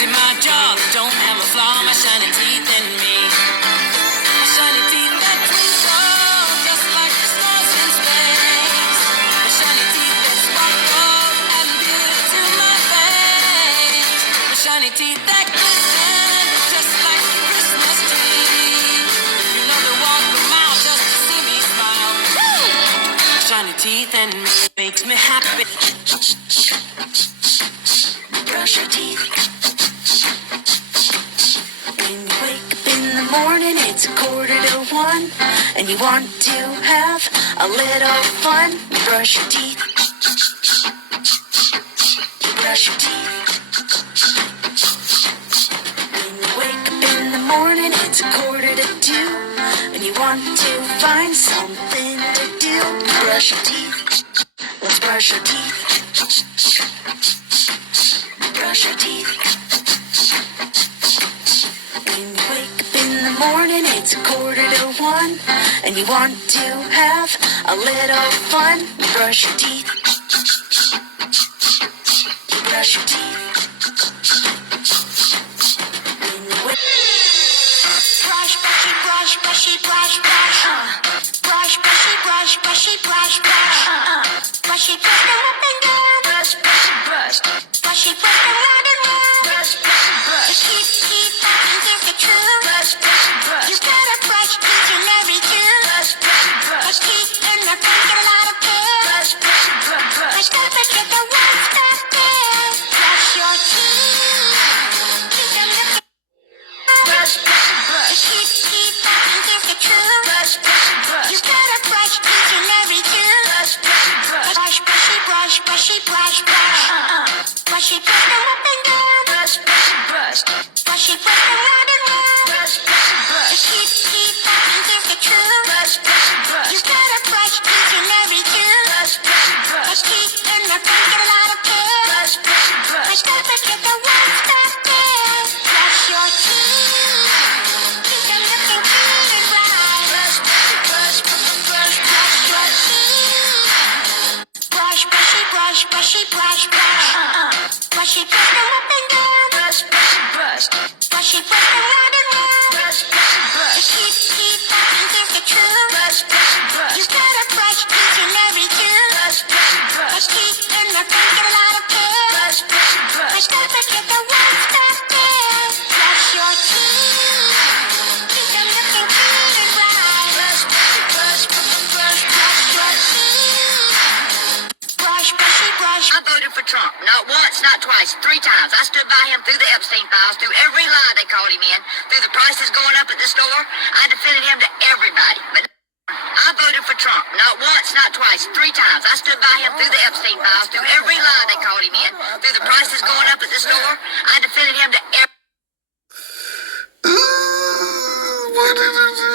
See, my jaw don't have a flaw, my shiny teeth in me. My shiny teeth that twinkle just like the stars in space. My shiny teeth that sparkle add beauty to my face. My shiny teeth that glisten just like the Christmas tree. You know they walk a mile just to see me smile. Woo! Shiny teeth and me makes me happy. Brush your teeth. When you wake up in the morning, it's 1:45, and you want to have a little fun. You brush your teeth. You brush your teeth. When you wake up in the morning, it's 1:45, and you want to find something to do. Brush your teeth. Let's brush your teeth. Brush your teeth. When you wake up in the morning, it's 1:45, and you want to have a little fun. You brush your teeth. You brush your teeth. When you wake brush, brushy, brush, brushy, brush, brush. Brush, brushy, brush, brushy, brush, brush. Brushy, brush, go up and down. Brush, brushy, brush. Brushy, brush, go round and round. Brush, brushy, brush. Keep talking, here's the truth. Brush, brushy, brush. You gotta brush each and every tooth. Brush, brushy, brush. Brush teeth in the front, get a lot of care. Brush, brushy, brush, brush. Brush, don't forget the ones back there. Brush your teeth. Keep them looking. Brush, brushy, brush. Keep talking, here's the truth. Brush, brushy, brush. You gotta brush each and every tooth. Brush, brushy, brush. Brush, brushy, brush, brushy, brush, brush. Brushy, brush, go up and down. Brush, brushy, brush. Brushy, brush, go round and round. Brush, brushy, brush. Keep talking, here's the truth. Brush, brushy, brush. You gotta brush each and every tooth. Brush, brushy, brush. Brush teeth in the front, get a lot of care. Brush, brushy, brush. Brush, don't forget the ones back there. Brush your teeth. Keep them looking clean and bright. Brush, brushy, brush, brush, brush your teeth. Brush, brushy, brush, brushy, brush, brush. Brushy, brush, go up and down. Brush, brushy, brush. Brushy, brush, go round and round. Brush, brushy, brush. Keep talking, here's the truth. Brush, brushy, brush. You gotta brush each and every tooth. Brush, brushy, brush. Brush teeth in the front, get a lot of care. Brush, brushy, brush. Brush, don't forget the ones back there. Brush your teeth. Keep them looking clean and bright. Brush, brushy, brush, brush your teeth. Brush, brushy, brush. I voted for Trump. Not once, not twice, 3 times. I stood by him through the Epstein files, through every lie they called him in, through the prices going up at the store. I defended him to everybody. But I voted for Trump. Not once, not twice, 3 times. I stood by him through the Epstein files, through every lie they called him in, through the prices going up at the store. I defended him to everybody. What did it do?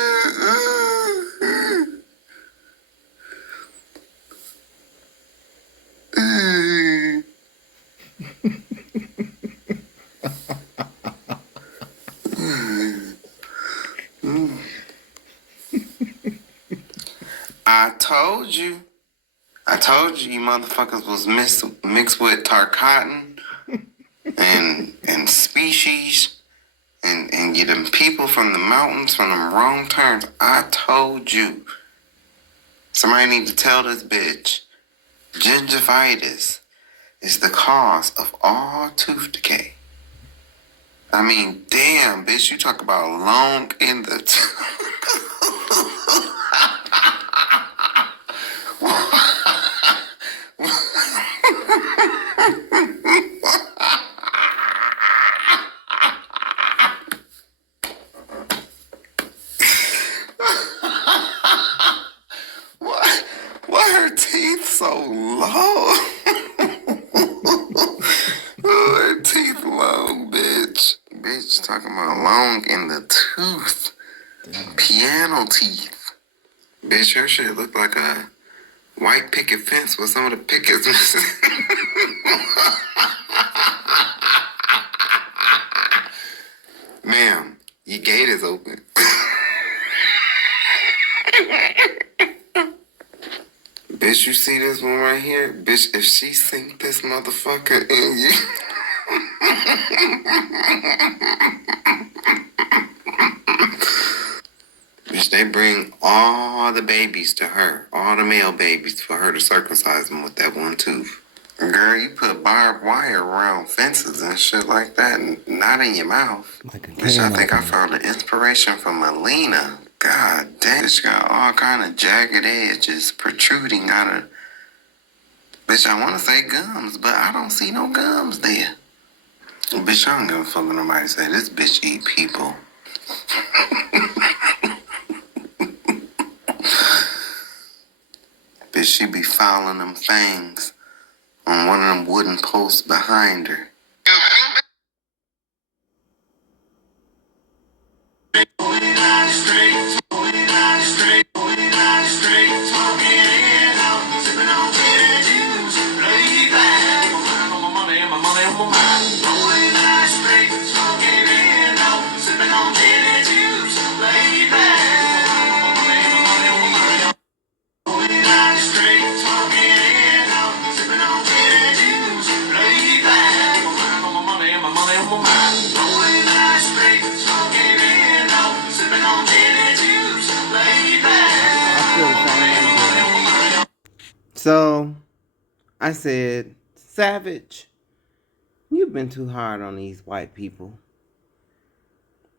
I told you motherfuckers was mixed with tar cotton and species and you them people from the mountains from them wrong turns. I told you. Somebody need to tell this bitch gingivitis is the cause of all tooth decay. I mean, damn, bitch, you talk about long in the Why her teeth so low? Her teeth long, bitch. Bitch talking about long in the tooth. Piano teeth. Bitch, her shit look like a white picket fence with some of the pickets missing. Ma'am, your gate is open. Bitch, you see this one right here? Bitch, if she sink this motherfucker in you... Bitch, they bring all the babies to her, all the male babies, for her to circumcise them with that one tooth. Girl, you put barbed wire around fences and shit like that, and not in your mouth. Like a Bitch, I can think I opener. found the inspiration from Melina. God damn, bitch got all kind of jagged edges protruding out of. Bitch, I want to say gums, but I don't see no gums there. Bitch, I don't give a fuck when nobody say this bitch eat people. Bitch, she be fouling them fangs on one of them wooden posts behind her. So I said, Savage, you've been too hard on these white people.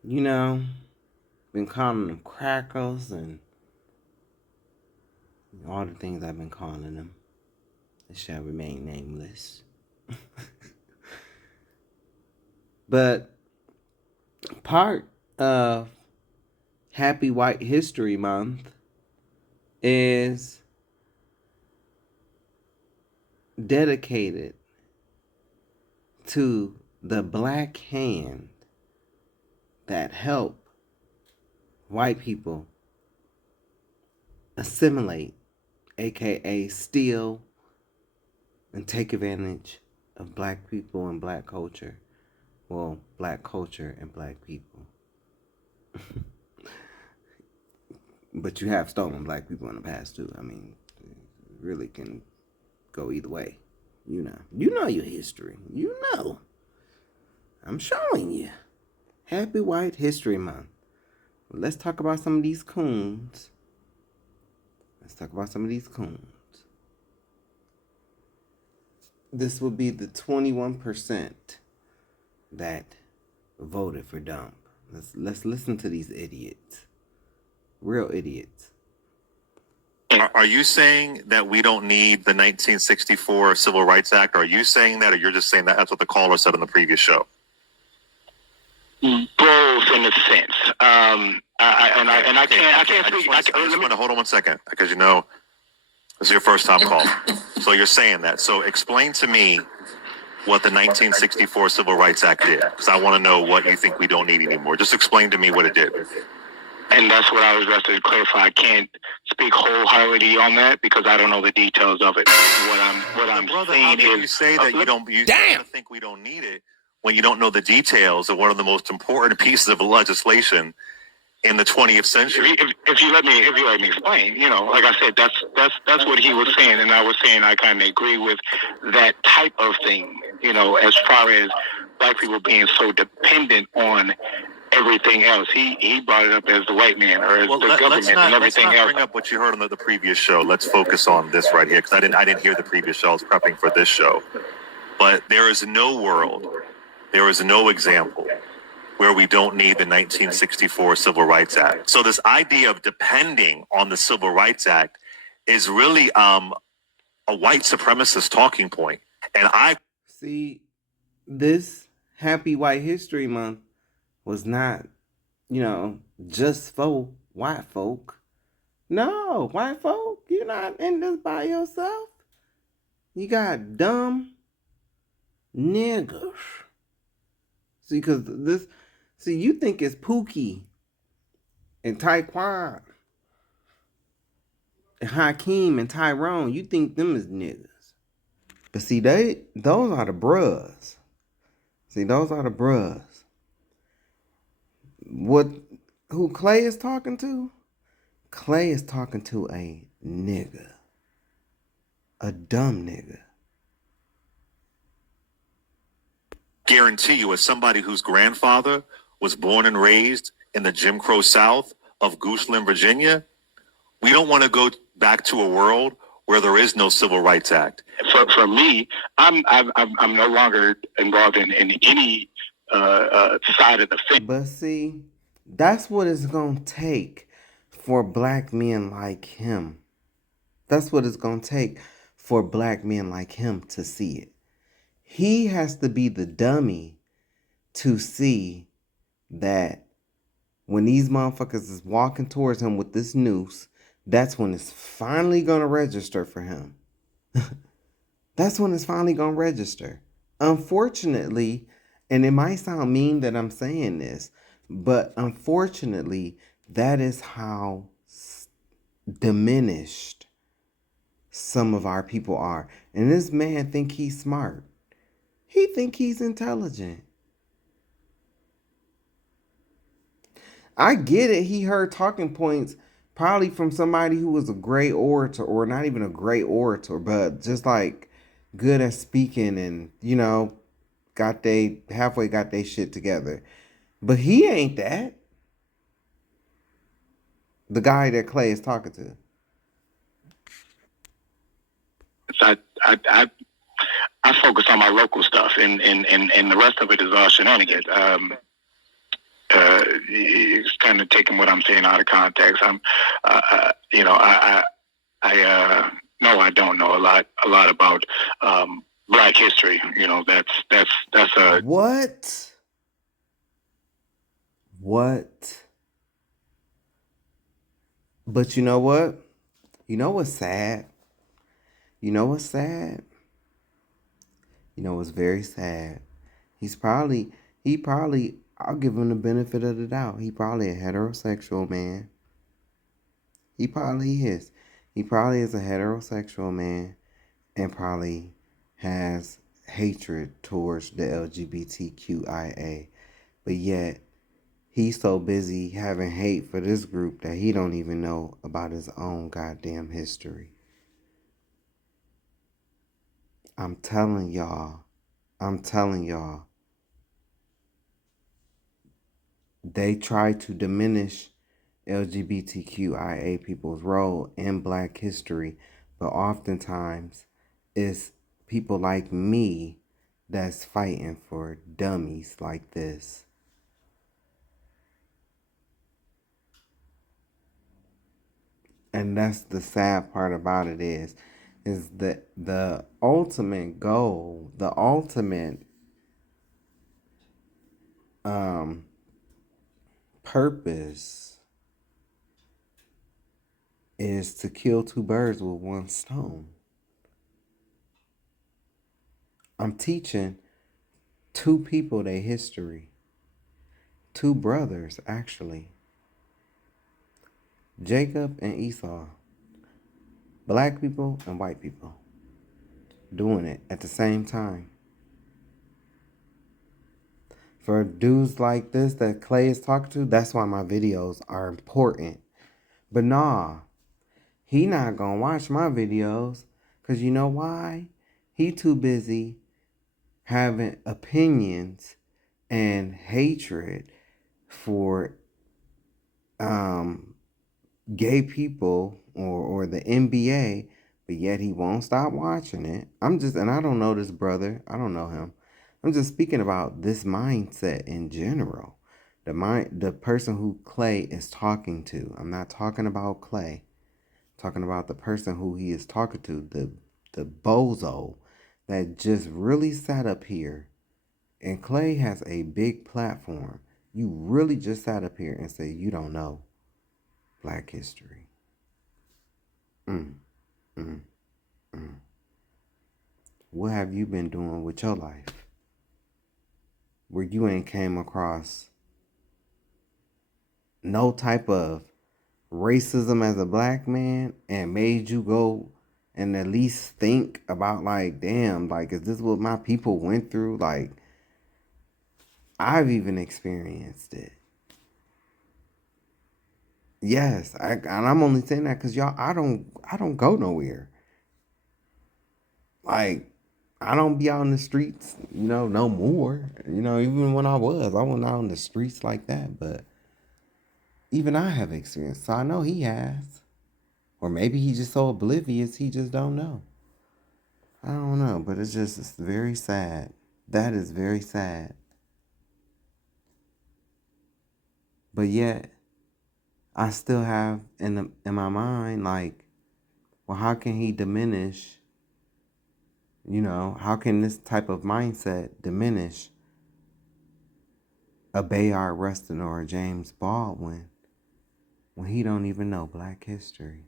You know, been calling them crackers and all the things I've been calling them. It shall remain nameless. But part of Happy White History Month is dedicated to the black hand that helped white people assimilate, aka steal and take advantage of black people and black culture. Well, black culture and black people. But you have stolen black people in the past too. I mean, it really can go either way. You know your history. You know. I'm showing you. Happy White History Month. Let's talk about some of these coons. This will be the 21% that voted for dump. Let's listen to these idiots. Real idiots. Are you saying that we don't need the 1964 Civil Rights Act? Are you saying that, or you're just saying that that's what the caller said on the previous show? Both in a sense. I can't speak. I just want to hold on 1 second, because this is your first time call. So you're saying that. So explain to me what the 1964 Civil Rights Act did, because I want to know what you think we don't need anymore. Just explain to me what it did. And that's what I was about to clarify. I can't speak wholeheartedly on that because I don't know the details of it. What I'm Brother, saying how can is, you say that you think we don't need it when you don't know the details of one of the most important pieces of legislation in the 20th century? If you let me explain, like I said, that's what he was saying, and I was saying I kind of agree with that type of thing. As far as black people being so dependent on everything else, he brought it up as the white man or as the government and everything let's not else. bring up what you heard on the previous show. Let's focus on this right here, because I didn't hear the previous show. I was prepping for this show. But there is no world, there is no example where we don't need the 1964 Civil Rights Act. So this idea of depending on the Civil Rights Act is really a white supremacist talking point. And I see this Happy White History Month was not, just for white folk. No, white folk, you're not in this by yourself. You got dumb niggas. See, you think it's Pookie and Taekwon and Hakeem and Tyrone. You think them is niggas. But see, those are the bruhs. Who Clay is talking to? Clay is talking to a nigga. A dumb nigga. guarantee you, as somebody whose grandfather was born and raised in the Jim Crow South of Goochland, Virginia, we don't want to go back to a world where there is no Civil Rights Act. For me, I'm no longer involved in any side of the fence. But see, that's what it's gonna take for black men like him. That's what it's gonna take for black men like him to see it. He has to be the dummy to see that when these motherfuckers is walking towards him with this noose, that's when it's finally gonna register for him. That's when it's finally gonna register. Unfortunately, and it might sound mean that I'm saying this, but unfortunately, that is how diminished some of our people are. And this man think he's smart. He think he's intelligent. I get it. He heard talking points probably from somebody who was a great orator, or not even a great orator, but just like good at speaking and, you know, halfway got they shit together. But he ain't that. The guy that Clay is talking to. I focus on my local stuff, and the rest of it is all shenanigans. It's kind of taking what I'm saying out of context. No, I don't know a lot about Black history. You know, that's a What? But you know what? You know what's sad? You know what's sad? You know what's very sad? He probably, I'll give him the benefit of the doubt. He probably a heterosexual man. He probably is. He probably is a heterosexual man and probably has hatred towards the LGBTQIA. But yet, he's so busy having hate for this group that he don't even know about his own goddamn history. I'm telling y'all. They try to diminish LGBTQIA people's role in Black history, but oftentimes it's people like me that's fighting for dummies like this. And that's the sad part about it is that the ultimate goal, the ultimate purpose is to kill two birds with one stone. I'm teaching two people their history. Two brothers, actually. Jacob and Esau. Black people and white people. Doing it at the same time. For dudes like this that Clay is talking to, that's why my videos are important. But nah, he not gonna watch my videos. Because you know why? He too busy having opinions and hatred for gay people or the NBA, but yet he won't stop watching it. And I don't know this brother. I don't know him. I'm just speaking about this mindset in general. The person who Clay is talking to. I'm not talking about Clay. I'm talking about the person who he is talking to, the bozo that just really sat up here. And Clay has a big platform. You really just sat up here and said you don't know Black history. What have you been doing with your life? Where you ain't came across no type of racism as a black man and made you go and at least think about like, damn, like, is this what my people went through? Like, I've even experienced it. Yes, and I'm only saying that because y'all, I don't go nowhere. Like, I don't be out in the streets, no more. Even when I wasn't out in the streets like that. But even I have experience, so I know he has. Or maybe he's just so oblivious, he just don't know. I don't know, but it's very sad. That is very sad. But yet, I still have in my mind, like, well, how can he diminish? How can this type of mindset diminish a Bayard Rustin or a James Baldwin when he don't even know Black history?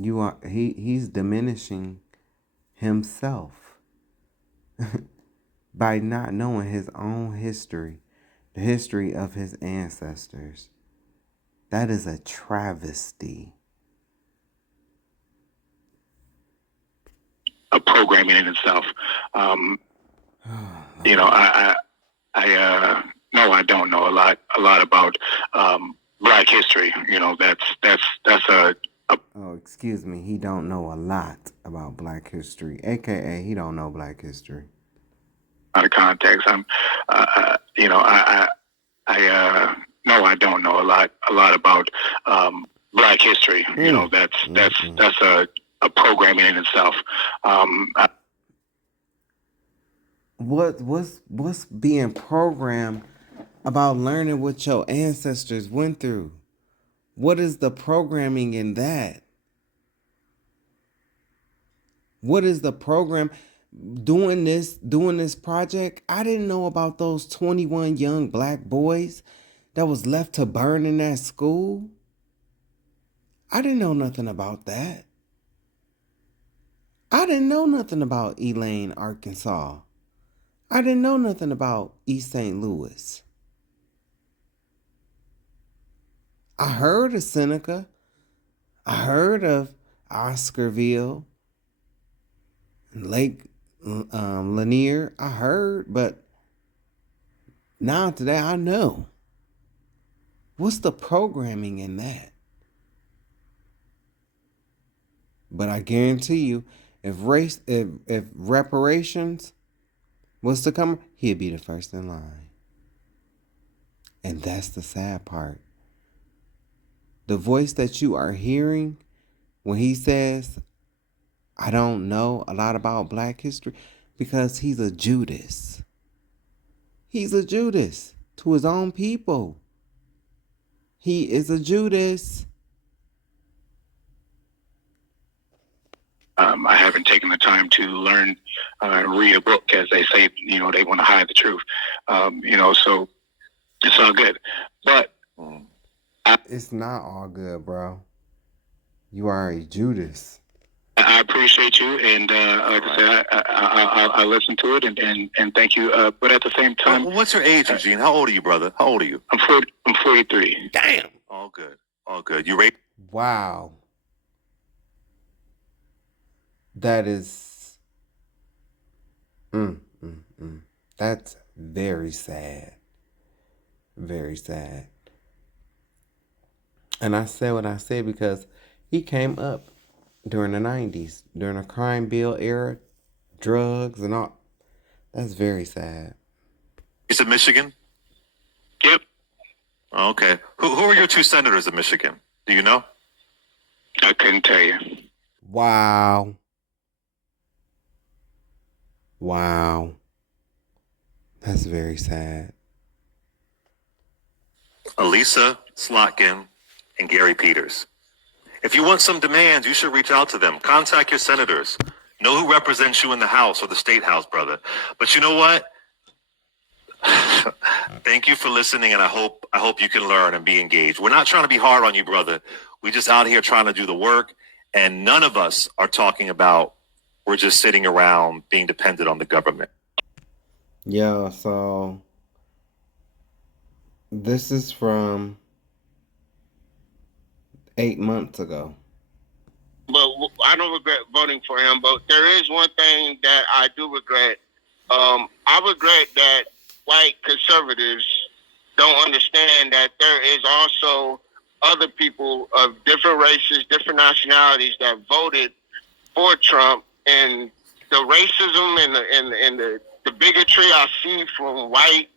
He's diminishing himself by not knowing his own history, the history of his ancestors. That is a travesty. A programming in itself. I no, I don't know a lot about Black history. That's a Oh, excuse me. He don't know a lot about Black history, aka he don't know Black history. out of context. No, I don't know a lot about Black history. That's a programming in itself. What's being programmed about learning what your ancestors went through? What is the programming in that? What is the program doing this project? I didn't know about those 21 young Black boys that was left to burn in that school. I didn't know nothing about that. I didn't know nothing about Elaine, Arkansas. I didn't know nothing about East St. Louis. I heard of Seneca. I heard of Oscarville and Lake Lanier. I heard, but now today I know. What's the programming in that? But I guarantee you, if reparations was to come, he'd be the first in line. And that's the sad part. The voice that you are hearing when he says, I don't know a lot about Black history, because he's a Judas. He's a Judas to his own people. He is a Judas. I haven't taken the time to learn, read a book, as they say. They want to hide the truth. So it's all good. But it's not all good, bro. You are a Judas. I appreciate you, and like I said, I listen to it, and thank you. But at the same time, what's your age, Eugene? How old are you, brother? How old are you? I'm 43. Damn. All good. You ready? Wow. That is. That's very sad. Very sad. And I said what I said because he came up during the 90s, during the crime bill era, drugs and all. That's very sad. He's in Michigan? Yep. Okay. Who are your two senators in Michigan? Do you know? I couldn't tell you. Wow. That's very sad. Elisa Slotkin and Gary Peters. If you want some demands, you should reach out to them. Contact your senators. Know who represents you in the House or the State House, brother. But you know what? Thank you for listening, and I hope you can learn and be engaged. We're not trying to be hard on you, brother. We're just out here trying to do the work, and none of us are talking about we're just sitting around being dependent on the government. Yeah, so this is from 8 months ago. But I don't regret voting for him. But there is one thing that I do regret. I regret that white conservatives don't understand that there is also other people of different races, different nationalities that voted for Trump, and the racism and the bigotry I see from white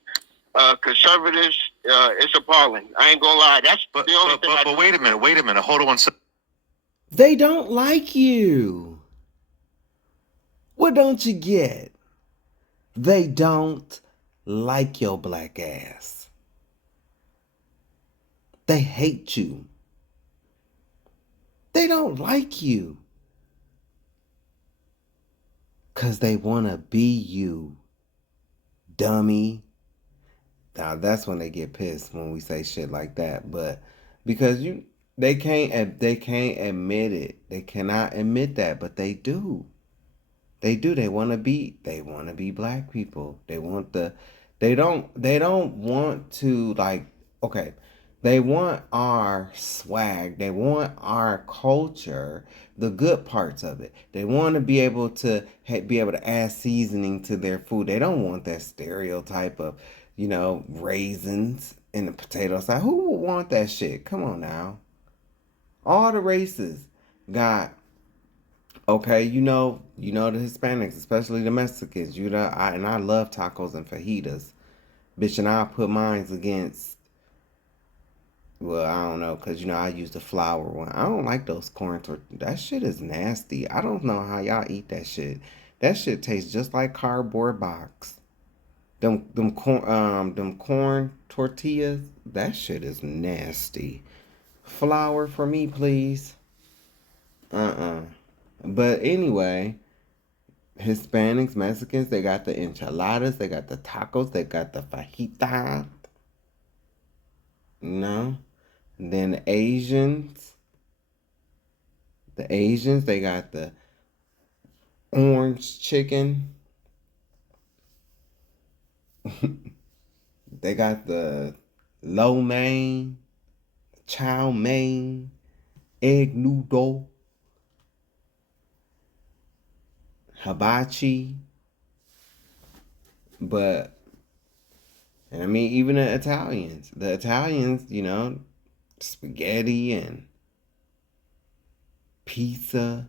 conservatives, it's appalling. I ain't gonna lie. That's But the only thing. but wait a minute. Hold on one second. They don't like you. What don't you get? They don't like your black ass. They hate you. They don't like you. 'Cause they want to be you, dummy. Now that's when they get pissed when we say shit like that. But because they can't admit it. They cannot admit that, but they do. They do. They want to be black people. They don't want to, like, okay. They want our swag. They want our culture, the good parts of it. They want to be able to add seasoning to their food. They don't want that stereotype of, raisins in the potato salad. Who would want that shit? Come on now. All the races got, okay, the Hispanics, especially the Mexicans. And I love tacos and fajitas. Bitch, and I'll put mine against, well, I don't know, because, I use the flour one. I don't like those corn tortillas. That shit is nasty. I don't know how y'all eat that shit. That shit tastes just like cardboard box. Them corn tortillas, that shit is nasty. Flour for me, please. But anyway, Hispanics, Mexicans, they got the enchiladas, they got the tacos, they got the fajitas. Then the Asians, they got the orange chicken. They got the lo mein, chow mein, egg noodle, hibachi. But, and I mean, even the Italians, spaghetti and pizza.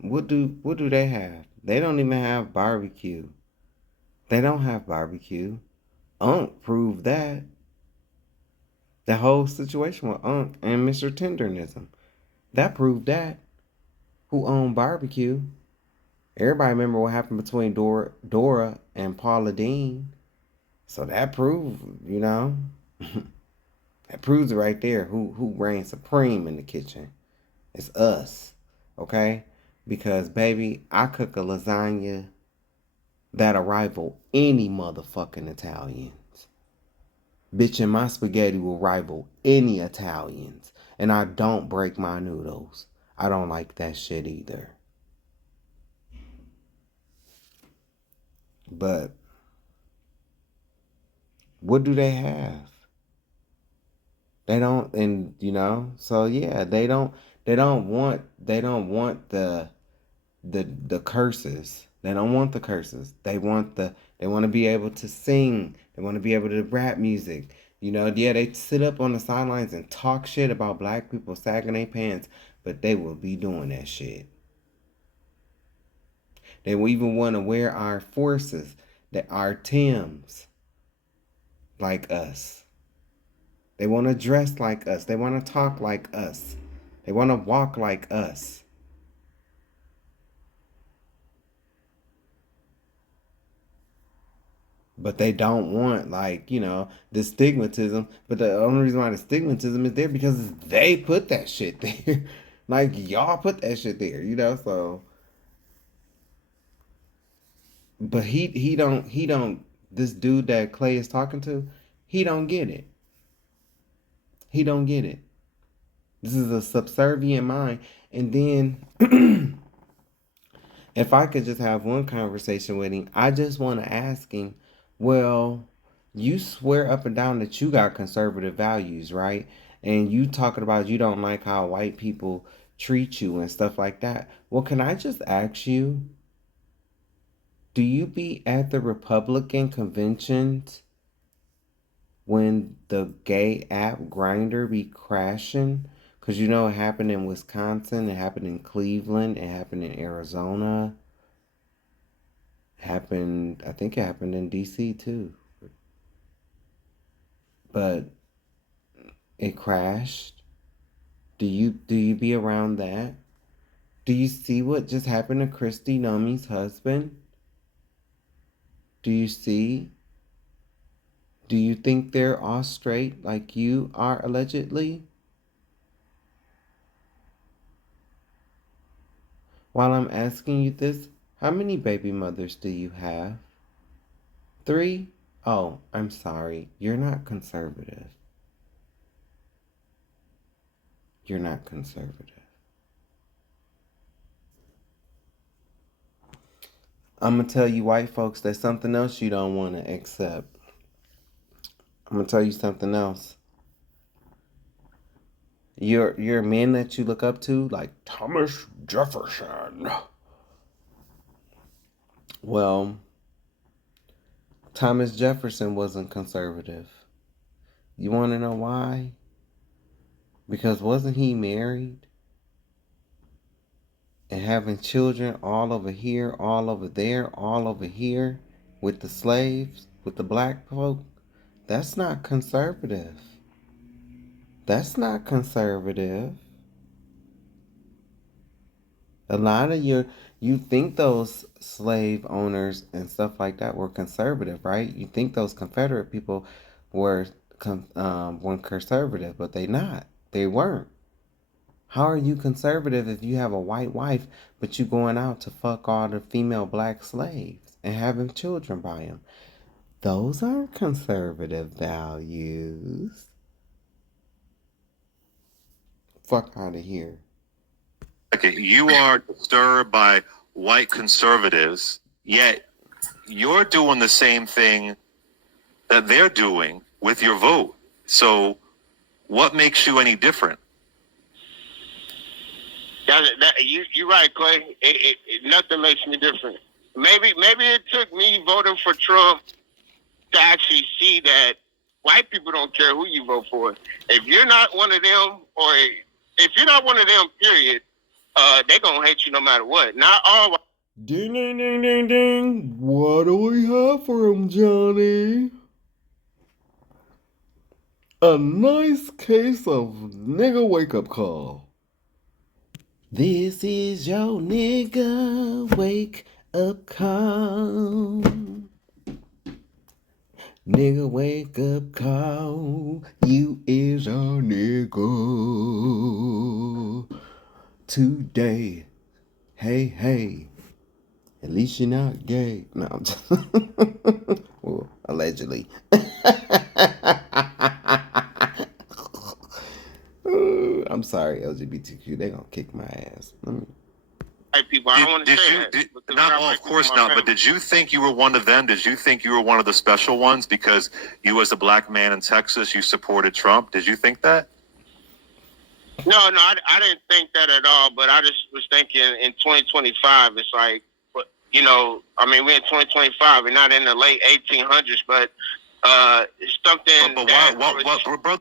What do they have? They don't even have barbecue. They don't have barbecue. Unc proved that. The whole situation with Unc and Mr. Tendernism. That proved that. Who owned barbecue? Everybody remember what happened between Dora and Paula Deen. So that proved, that proves it right there. Who reigns supreme in the kitchen? It's us. Okay? Because, baby, I cook a lasagna that'll rival any motherfucking Italians. Bitch, and my spaghetti will rival any Italians. And I don't break my noodles. I don't like that shit either. But what do they have? They don't, and so yeah, they don't want the curses. They don't want the curses. They want to be able to sing. They want to be able to rap music. Yeah, they sit up on the sidelines and talk shit about black people sagging their pants, but they will be doing that shit. They will even want to wear our forces, our Tims, like us. They want to dress like us. They want to talk like us. They want to walk like us. But they don't want, the stigmatism. But the only reason why the stigmatism is there because they put that shit there. Y'all put that shit there, so. But he don't, this dude that Clay is talking to, he don't get it. He don't get it. This is a subservient mind. And then, if I could just have one conversation with him, I just want to ask him, well, you swear up and down that you got conservative values, right? And you talking about you don't like how white people treat you and stuff like that. Well, can I just ask you, do you be at the Republican conventions when the gay app Grindr be crashing? Because you know it happened in Wisconsin, it happened in Cleveland, it happened in Arizona, I think it happened in DC too. But it crashed. Do you be around that? Do you see what just happened to Christy Nomi's husband? Do you see? Do you think they're all straight like you are allegedly? While I'm asking you this, how many baby mothers do you have? 3? Oh, I'm sorry. You're not conservative. You're not conservative. I'm going to tell you white folks there's something else you don't want to accept. I'm going to tell you something else. Your men that you look up to, like Thomas Jefferson. Well, Thomas Jefferson wasn't conservative. You want to know why? Because wasn't he married? And having children all over here, all over there, all over here with the slaves, with the black folk? That's not conservative. That's not conservative. A lot of you think those slave owners and stuff like that were conservative, right? You think those Confederate people were conservative, but they not. They weren't. How are you conservative if you have a white wife, but you going out to fuck all the female black slaves and having children by them? Those aren't conservative values. Fuck out of here. Okay, you are disturbed by white conservatives, yet you're doing the same thing that they're doing with your vote. So what makes you any different? You're right, Clay. Nothing makes me different. Maybe it took me voting for Trump to actually see that white people don't care who you vote for. If you're not one of them, or if you're not one of them, period, they're gonna hate you no matter what. Not all. Ding, ding, ding, ding, ding. What do we have for him, Johnny? A nice case of nigga wake-up call. This is your nigga wake-up call. Nigga wake-up call. You is a nigga. Today. Hey, hey. At least you're not gay. No, I'm just well, allegedly. I'm sorry, LGBTQ. They gonna kick my ass. People, I don't want to say that. Not all, of course not. But did you think you were one of them? Did you think you were one of the special ones because you, as a black man in Texas, you supported Trump? Did you think that? No, I didn't think that at all. But I just was thinking in 2025, it's like, you know, I mean, we're in 2025. We're not in the late 1800s, but it's something. But what, bro?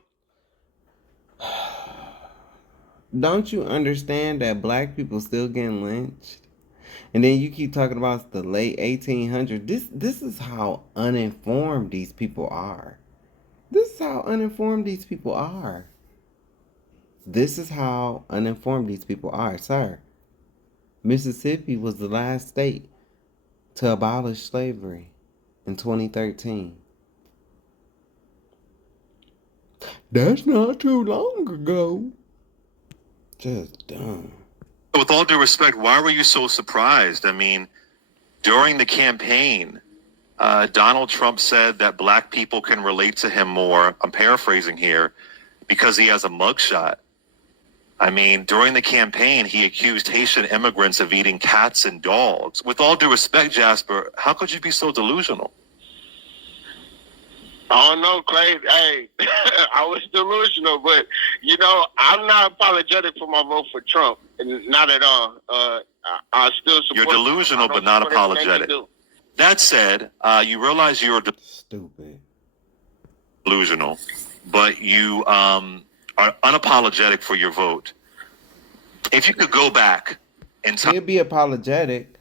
Don't you understand that black people still getting lynched? And then you keep talking about the late 1800s. This is how uninformed these people are. This is how uninformed these people are. This is how uninformed these people are, sir. Mississippi was the last state to abolish slavery in 2013. That's not too long ago. Just dumb. With all due respect, why were you so surprised? I mean, during the campaign, Donald Trump said that black people can relate to him more, I'm paraphrasing here, because he has a mugshot. I mean, during the campaign, he accused Haitian immigrants of eating cats and dogs. With all due respect, Jasper, how could you be so delusional? I don't know, Clay. Hey, I was delusional, but, you know, I'm not apologetic for my vote for Trump. Not at all. I still support. You're delusional, but not apologetic. That said, you realize you're... Stupid. delusional, but you are unapologetic for your vote. If you could go back in time, He'd be apologetic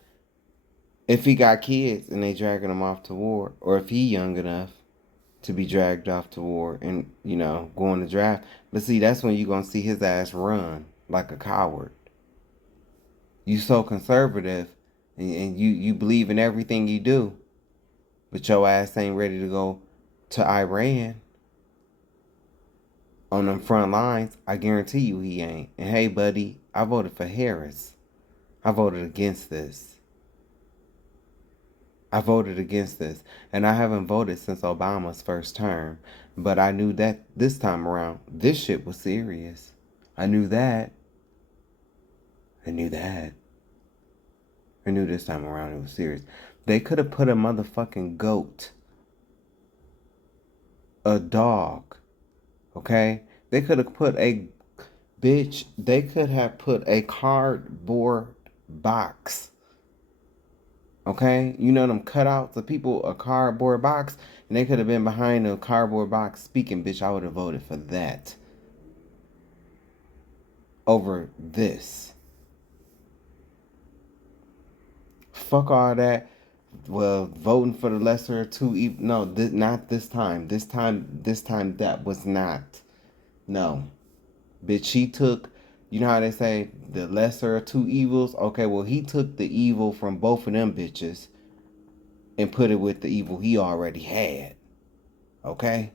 if he got kids and they dragging him off to war, or if he young enough to be dragged off to war and, you know, going to draft. But see, that's when you're going to see his ass run like a coward. You so conservative and you believe in everything you do, but your ass ain't ready to go to Iran on them front lines. I guarantee you he ain't. And hey, buddy, I voted for Harris. I voted against this. I voted against this. And I haven't voted since Obama's first term. But I knew that this time around, this shit was serious. I knew that. I knew that. I knew this time around it was serious. They could have put a motherfucking goat, a dog, okay? They could have put a bitch, they could have put a cardboard box. Okay? You know them cutouts of people, a cardboard box, and they could have been behind a cardboard box speaking, bitch. I would have voted for that over this. Fuck all that. Well, voting for the lesser of two evils. No, not this time. This time that was not. No. Bitch, he took, you know how they say, the lesser of two evils? Okay, well, he took the evil from both of them bitches and put it with the evil he already had. Okay?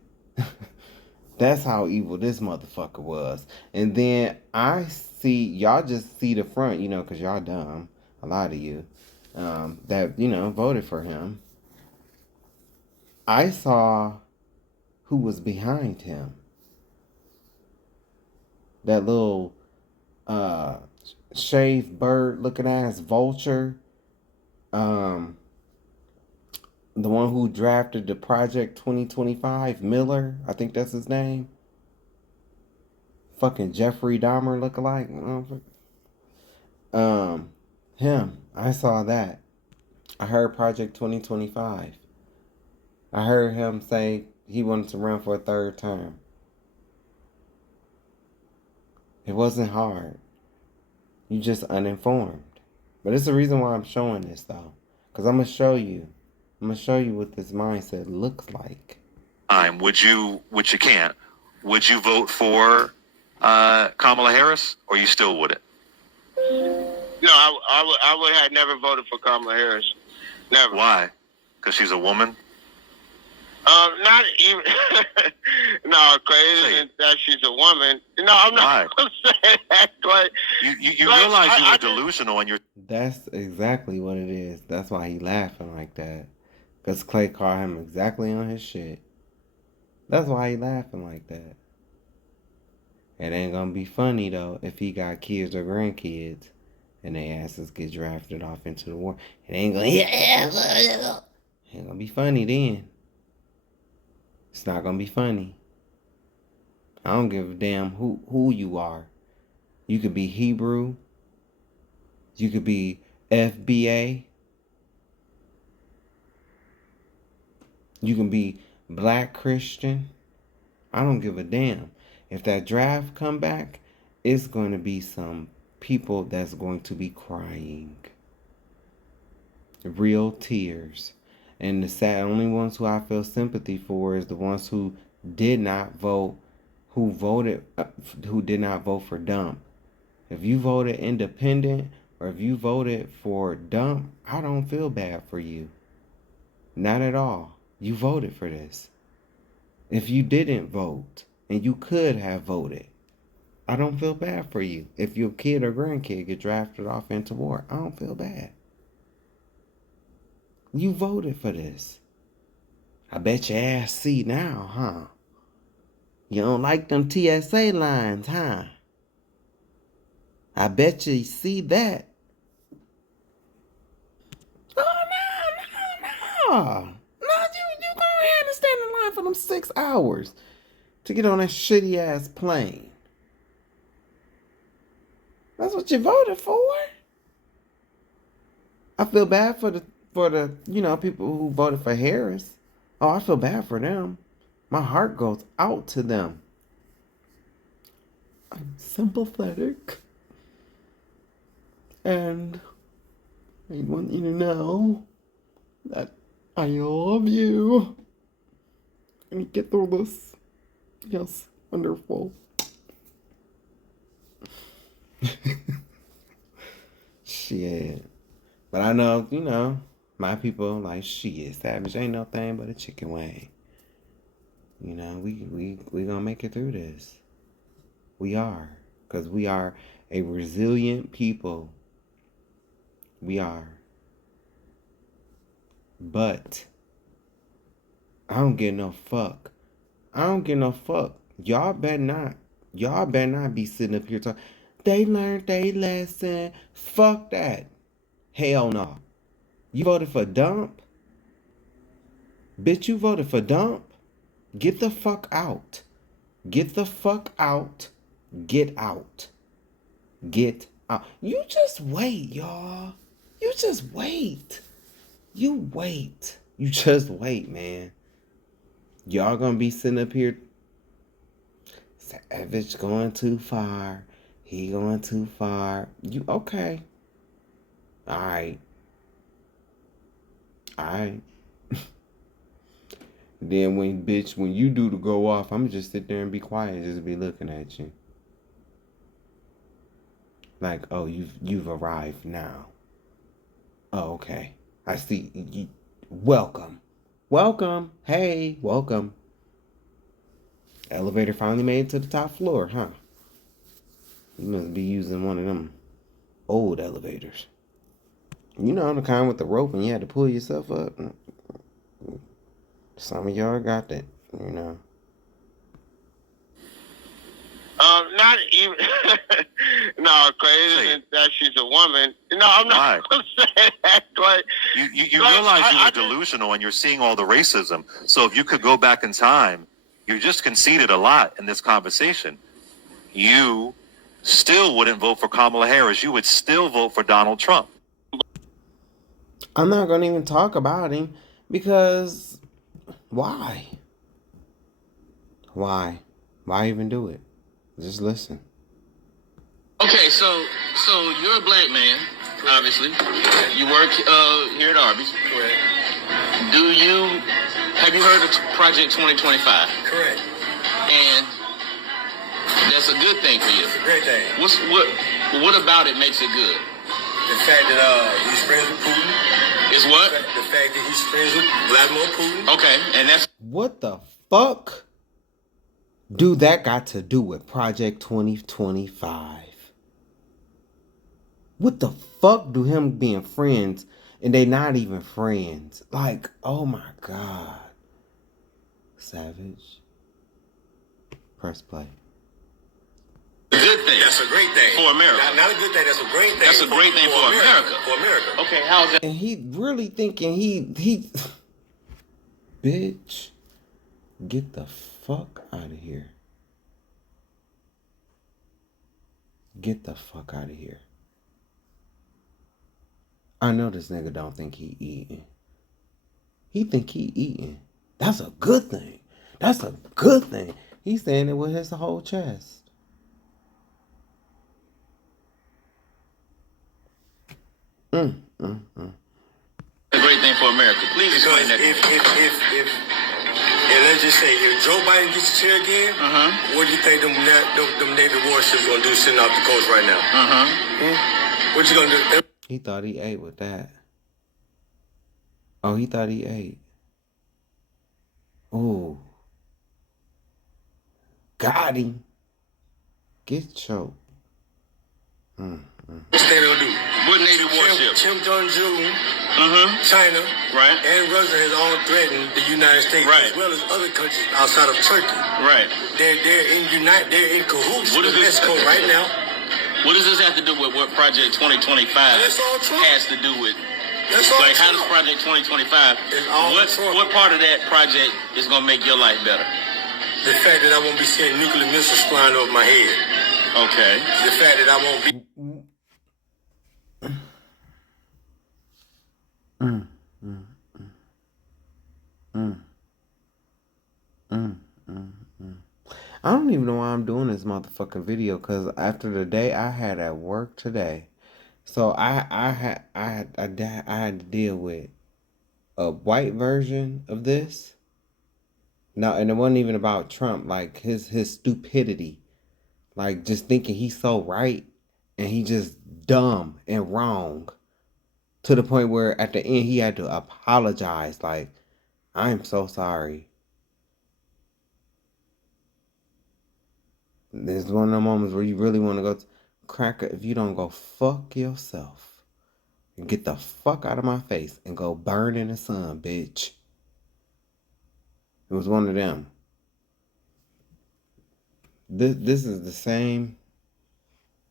That's how evil this motherfucker was. And then I see, y'all just see the front, you know, because y'all dumb. A lot of you. That, you know, voted for him. I saw who was behind him. That little shaved bird looking ass vulture. The one who drafted the Project 2025, Miller, I think that's his name. Fucking Jeffrey Dahmer lookalike. Him. I saw that. I heard Project 2025. I heard him say he wanted to run for a third term. It wasn't hard. You just uninformed. But it's the reason why I'm showing this though. Because I'm going to show you. I'm going to show you what this mindset looks like. which you can't, would you vote for Kamala Harris, or you still wouldn't? No, I would have never voted for Kamala Harris. Never. Why? Because she's a woman? Not even. No, crazy that she's a woman. No, I'm not saying that. Like, you realize you were delusional and you're. That's exactly what it is. That's why he laughing like that. Because Clay caught him exactly on his shit. That's why he laughing like that. It ain't gonna be funny though if he got kids or grandkids and they asses get drafted off into the war. It ain't gonna be funny then. It's not gonna be funny. I don't give a damn who you are. You could be Hebrew. You could be FBA. You can be Black Christian. I don't give a damn. If that draft come back, it's going to be some people that's going to be crying. Real tears. And the sad only ones who I feel sympathy for is the ones who did not vote, who did not vote for Dump. If you voted independent or if you voted for Dump, I don't feel bad for you. Not at all. You voted for this. If you didn't vote and you could have voted, I don't feel bad for you. If your kid or grandkid get drafted off into war, I don't feel bad. You voted for this. I bet your ass see now, huh? You don't like them TSA lines, huh? I bet you see that. Oh, no. You go ahead and stand in line for them 6 hours to get on that shitty ass plane. That's what you voted for. I feel bad for the people who voted for Harris. Oh, I feel bad for them. My heart goes out to them. I'm sympathetic. And I want you to know that I love you. And get through this. Yes, wonderful. Shit. But I know, my people like, shit, Savage ain't no thing but a chicken wing. We gonna make it through this. We are. Because we are a resilient people. We are. But I don't give no fuck. I don't give no fuck. Y'all better not be sitting up here talking. They learned their lesson. Fuck that. Hell no. You voted for dump? Bitch, you voted for dump? Get the fuck out. Get the fuck out. Get out. Get out. You just wait, y'all. You just wait. You wait. You just wait, man. Y'all gonna be sitting up here. Savage going too far. He going too far. You okay. Alright. Alright. Then when you do to go off, I'm just sit there and be quiet and just be looking at you. Like, oh, you've arrived now. Oh, okay. I see. Welcome. Welcome. Hey, welcome. Elevator finally made it to the top floor, huh? You must be using one of them old elevators. The kind with the rope and you had to pull yourself up. Some of y'all got that, Not even. No, crazy that she's a woman. No, I'm not gonna say that. Like, you realize you were delusional and you're seeing all the racism. So if you could go back in time, you just conceded a lot in this conversation. You still wouldn't vote for Kamala Harris. You would still vote for Donald Trump. I'm not gonna even talk about him because why? Why? Why even do it? Just listen. Okay, so you're a black man, obviously. You work here at Arby's. Correct. Have you heard of Project 2025? Correct. And that's a good thing for you. It's a great thing. What about it makes it good? The fact that he's friends with Putin. Is what? The fact that he's friends with Vladimir Putin. Okay, and that's... What the fuck do that got to do with Project 2025? What the fuck do him being friends and they not even friends? Like, oh my God. Savage. Press play. A good thing. That's a great thing. For America. Not a good thing, that's a great thing. That's a great thing for America. For America. Okay, how's that? And he really thinking he bitch, get the fuck out of here. Get the fuck out of here. I know this nigga don't think he eating. He think he eating. That's a good thing. That's a good thing. He's saying it with his whole chest. A great thing for America. Please explain that. And let's just say, if Joe Biden gets the chair again, what do you think them native warships gonna do sitting off the coast right now? What you gonna do? He thought he ate with that. Oh, he thought he ate. Ooh. Got him. Get choked. What's they gonna do? What native warship? Kim Jong-un, China, Right. and Russia has all threatened the United States, Right. as well as other countries outside of Turkey. Right. They're in cahoots What with is this? Mexico right now. What does this have to do with what Project 2025 That's all Trump. has to do with? That's all Like, how does Trump. Project 2025, It's all Trump. what part of that project is going to make your life better? The fact that I won't be seeing nuclear missiles flying over my head. Okay. The fact that I won't be. I don't even know why I'm doing this motherfucking video, because after the day I had at work today, so I had to deal with a white version of this. No, and it wasn't even about Trump, like his stupidity, like just thinking he's so right, and he just dumb and wrong, to the point where at the end he had to apologize, like, I'm so sorry. There's one of the moments where you really want to go, cracker, if you don't go fuck yourself and get the fuck out of my face and go burn in the sun, bitch. It was one of them. This is the same.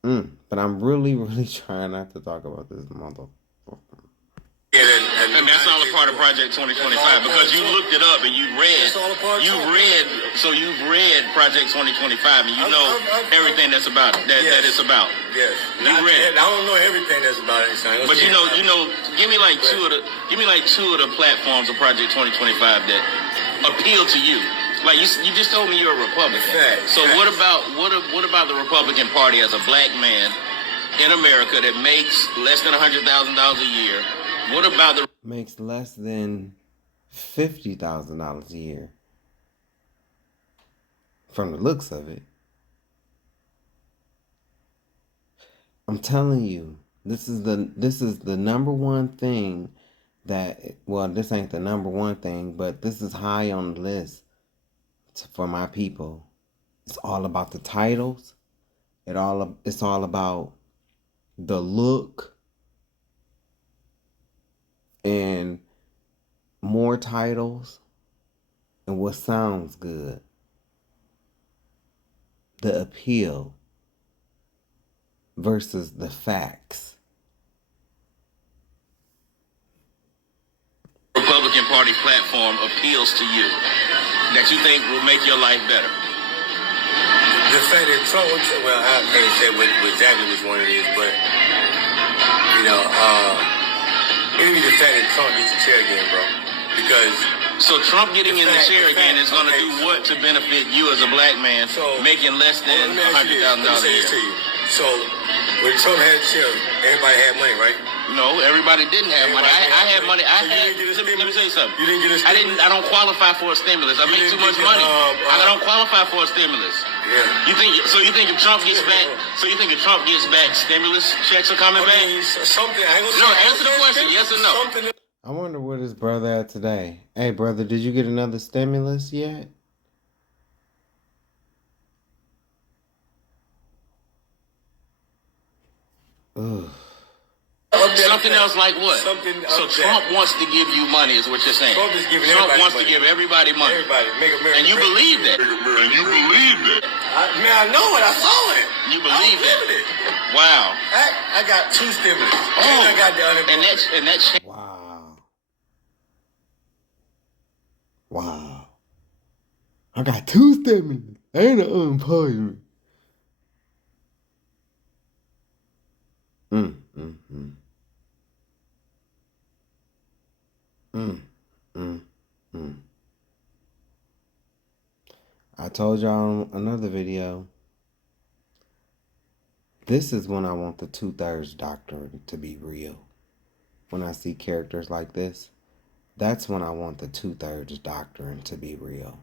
But I'm really trying not to talk about this motherfucker. And that's all a part of Project 2025, because you looked it up and you've read Project 2025 and you know everything that's about that it's about. Yes. You read it. I don't know everything that's about it. But you know, give me like two of the platforms of Project 2025 that appeal to you. Like you just told me you're a Republican. So what about the Republican Party as a black man in America that makes less than $100,000 a year? What about the makes less than $50,000 a year? From the looks of it, I'm telling you, this is the number one thing that, well, this ain't the number one thing, but this is high on the list for my people. It's all about the titles. It's all about the look. And more titles and what sounds good. The appeal versus the facts. Republican Party platform appeals to you that you think will make your life better? The fact that Trump, well, I can't say exactly which one it is, but it is the fact that Trump gets the chair again, bro. Because so Trump getting in the chair again is going to do what to benefit you as a black man making less than $100,000 a year? So when Trump had the chair, everybody had money, right? No, everybody didn't have money. I had money. Let me tell you something. You didn't get a stimulus? I don't qualify for a stimulus. I make too much money. I don't qualify for a stimulus. Yeah. You think if Trump gets back? So you think if Trump gets back, stimulus checks are coming back? Something. No, answer the question. Yes or no? I wonder where his brother at today. Hey, brother, did you get another stimulus yet? Ugh. Something else like what? So Trump wants to give you money, is what you're saying. Trump wants to give everybody money. Everybody, make America. And you believe that. Man, I know it. I saw it. You believe that. Wow. I got 2 stimulus. Oh. And I got the unemployment. And that's Wow. I got 2 stimulus and an unemployment. I told y'all in another video, this is when I want the 2/3 doctrine to be real. When I see characters like this, that's when I want the 2/3 doctrine to be real.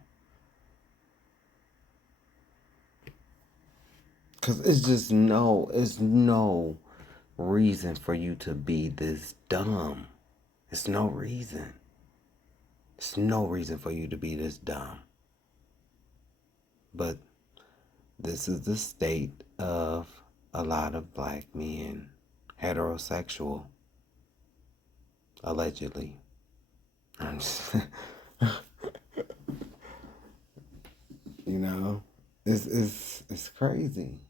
Because it's no reason for you to be this dumb. It's no reason. It's no reason for you to be this dumb. But this is the state of a lot of black men, heterosexual, allegedly. I'm just, it's crazy.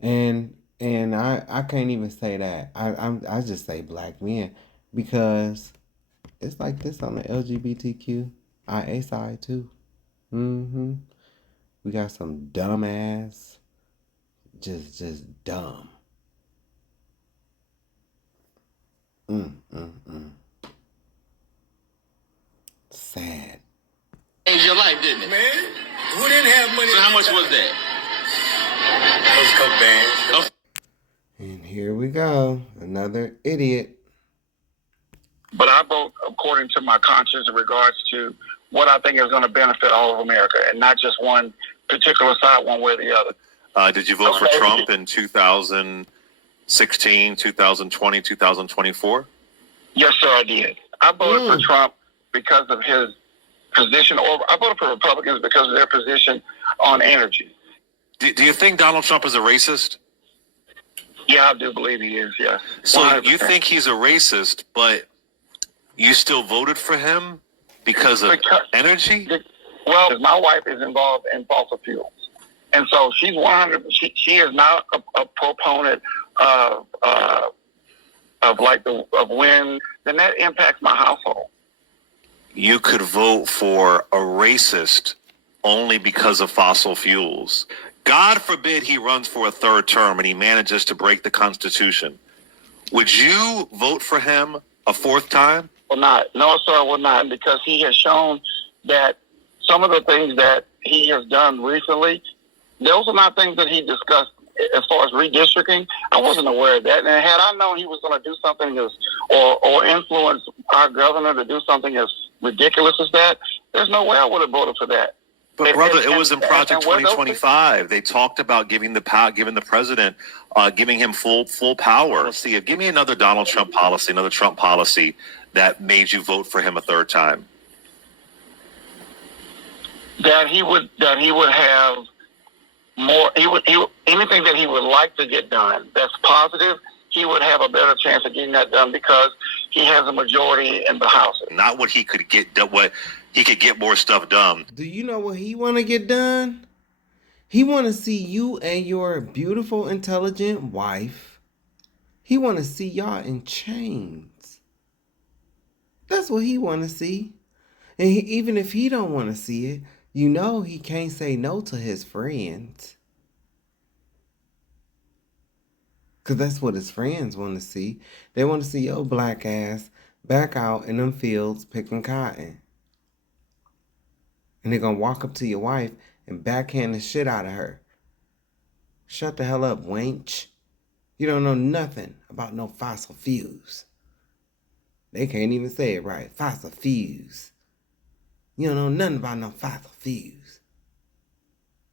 And I can't even say that. I just say black men, because it's like this on the LGBTQIA side too. We got some dumbass, just dumb. Age Sad. changed your life, didn't it? Man, who didn't have money? So how much was that? Those couple bands. And here we go. Another idiot. But I vote according to my conscience in regards to what I think is going to benefit all of America, and not just one particular side, one way or the other. Did you vote for Trump in 2016, 2020, 2024? Yes, sir, I did. I voted for Trump because of his position, or I voted for Republicans because of their position on energy. Do you think Donald Trump is a racist? Yeah, I do believe he is, yes. So 100%. you think he's a racist, but you still voted for him because of energy? Well, my wife is involved in fossil fuels. And so she's 100. She is not a proponent of wind. Then that impacts my household. You could vote for a racist only because of fossil fuels. God forbid he runs for a third term and he manages to break the Constitution. Would you vote for him a fourth time? Will not. No, sir, I will not, because he has shown that some of the things that he has done recently, those are not things that he discussed as far as redistricting. I wasn't aware of that. And had I known he was going to do something or influence our governor to do something as ridiculous as that, there's no way I would have voted for that. But brother, it was in Project 2025. They talked about giving the president, giving him full power. Let's see, give me another Donald Trump policy, another Trump policy that made you vote for him a third time. That he would have more. Anything that he would like to get done that's positive, he would have a better chance of getting that done because he has a majority in the House. Not what he could get done. What he could get more stuff done. Do you know what he want to get done? He want to see you and your beautiful, intelligent wife. He want to see y'all in chains. That's what he want to see. And even if he don't want to see it, you know he can't say no to his friends. Because that's what his friends want to see. They want to see your black ass back out in them fields picking cotton. And they're going to walk up to your wife and backhand the shit out of her. Shut the hell up, wench. You don't know nothing about no fossil fuels. They can't even say it right. Fossil fuels. You don't know nothing about no fossil fuels.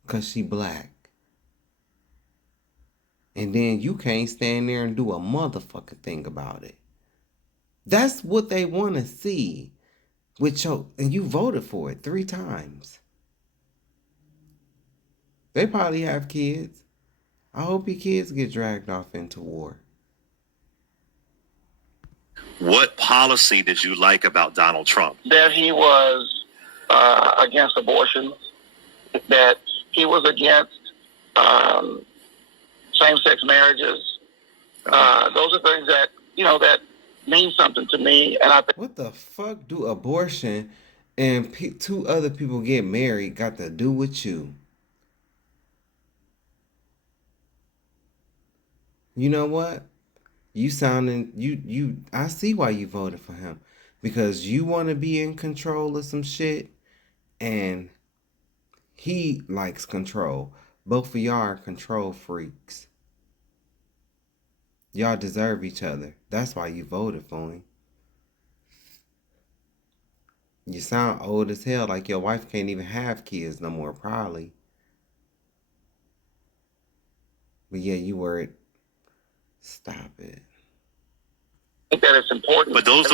Because she black. And then you can't stand there and do a motherfucking thing about it. That's what they want to see. And you voted for it 3 times. They probably have kids. I hope your kids get dragged off into war. What policy did you like about Donald Trump? That he was against abortion. That he was against same-sex marriages. Those are things that, that mean something to me. And what the fuck do abortion and 2 other people get married got to do with you? You know what? You sounding I see why you voted for him. Because you want to be in control of some shit and he likes control. Both of y'all are control freaks. Y'all deserve each other. That's why you voted for him. You sound old as hell, like your wife can't even have kids no more, probably. But yeah, you were. Stop it. I think that it's important. But those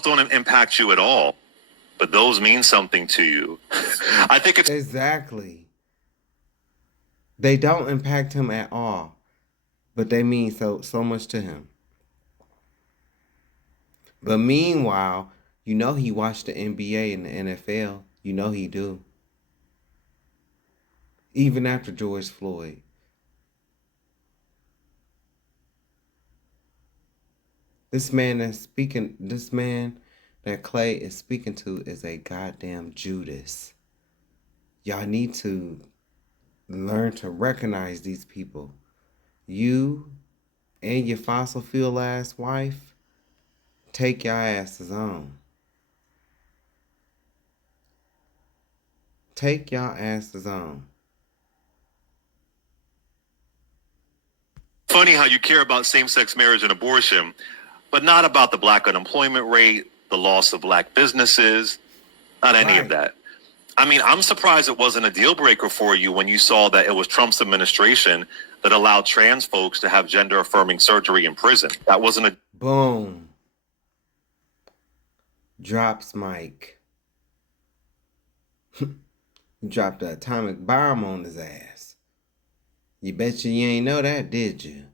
don't impact you at all. But those mean something to you. I think it's exactly. They don't impact him at all. But they mean so much to him. But meanwhile, you know he watched the NBA and the NFL. You know he do. Even after George Floyd. This man that Clay is speaking to is a goddamn Judas. Y'all need to learn to recognize these people. You and your fossil fuel ass wife, take your asses on. Take y'all asses on. Funny how you care about same-sex marriage and abortion, but not about the black unemployment rate, the loss of black businesses, not any of that. I mean, I'm surprised it wasn't a deal breaker for you when you saw that it was Trump's administration that allowed trans folks to have gender-affirming surgery in prison. That wasn't a... Boom. Drops mic. Dropped the atomic bomb on his ass. You bet you ain't know that, did you?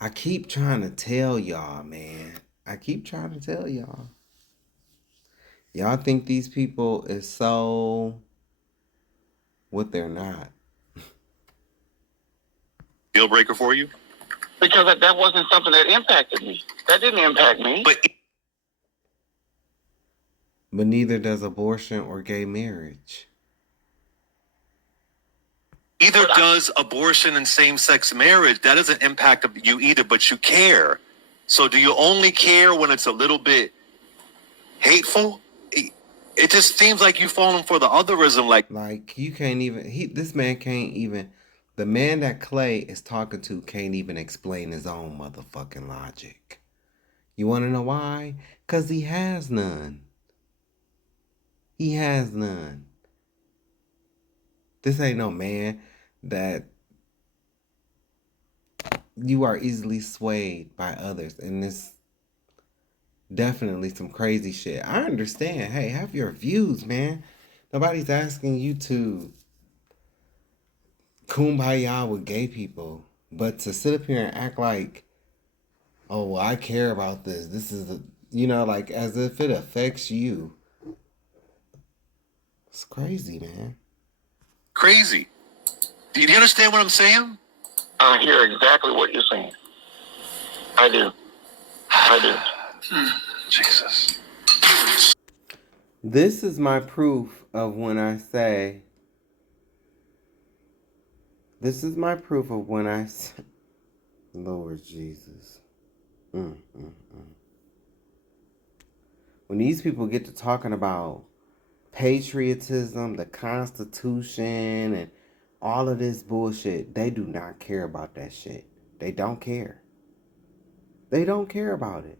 I keep trying to tell y'all, man. I keep trying to tell y'all. Y'all think these people is so... what they're not. Deal breaker for you? Because that wasn't something that impacted me. That didn't impact me. But neither does abortion or gay marriage. Either does abortion and same-sex marriage. That doesn't impact you either, but you care. So do you only care when it's a little bit hateful? It just seems like you've fallen for the otherism. Like you can't even... this man can't even... The man that Clay is talking to can't even explain his own motherfucking logic. You want to know why? Because he has none. He has none. This ain't no man that you are easily swayed by others. And this definitely some crazy shit. I understand. Hey, have your views, man. Nobody's asking you to kumbaya with gay people. But to sit up here and act like, oh, well, I care about this. This is a, you know, like as if it affects you. It's crazy, man. Crazy. Do you understand what I'm saying? I hear exactly what you're saying. I do. Jesus. This is my proof of when I say... This is my proof of when I say... Lord Jesus. When these people get to talking about patriotism, the Constitution, and all of this bullshit, they do not care about that shit. They don't care. They don't care about it.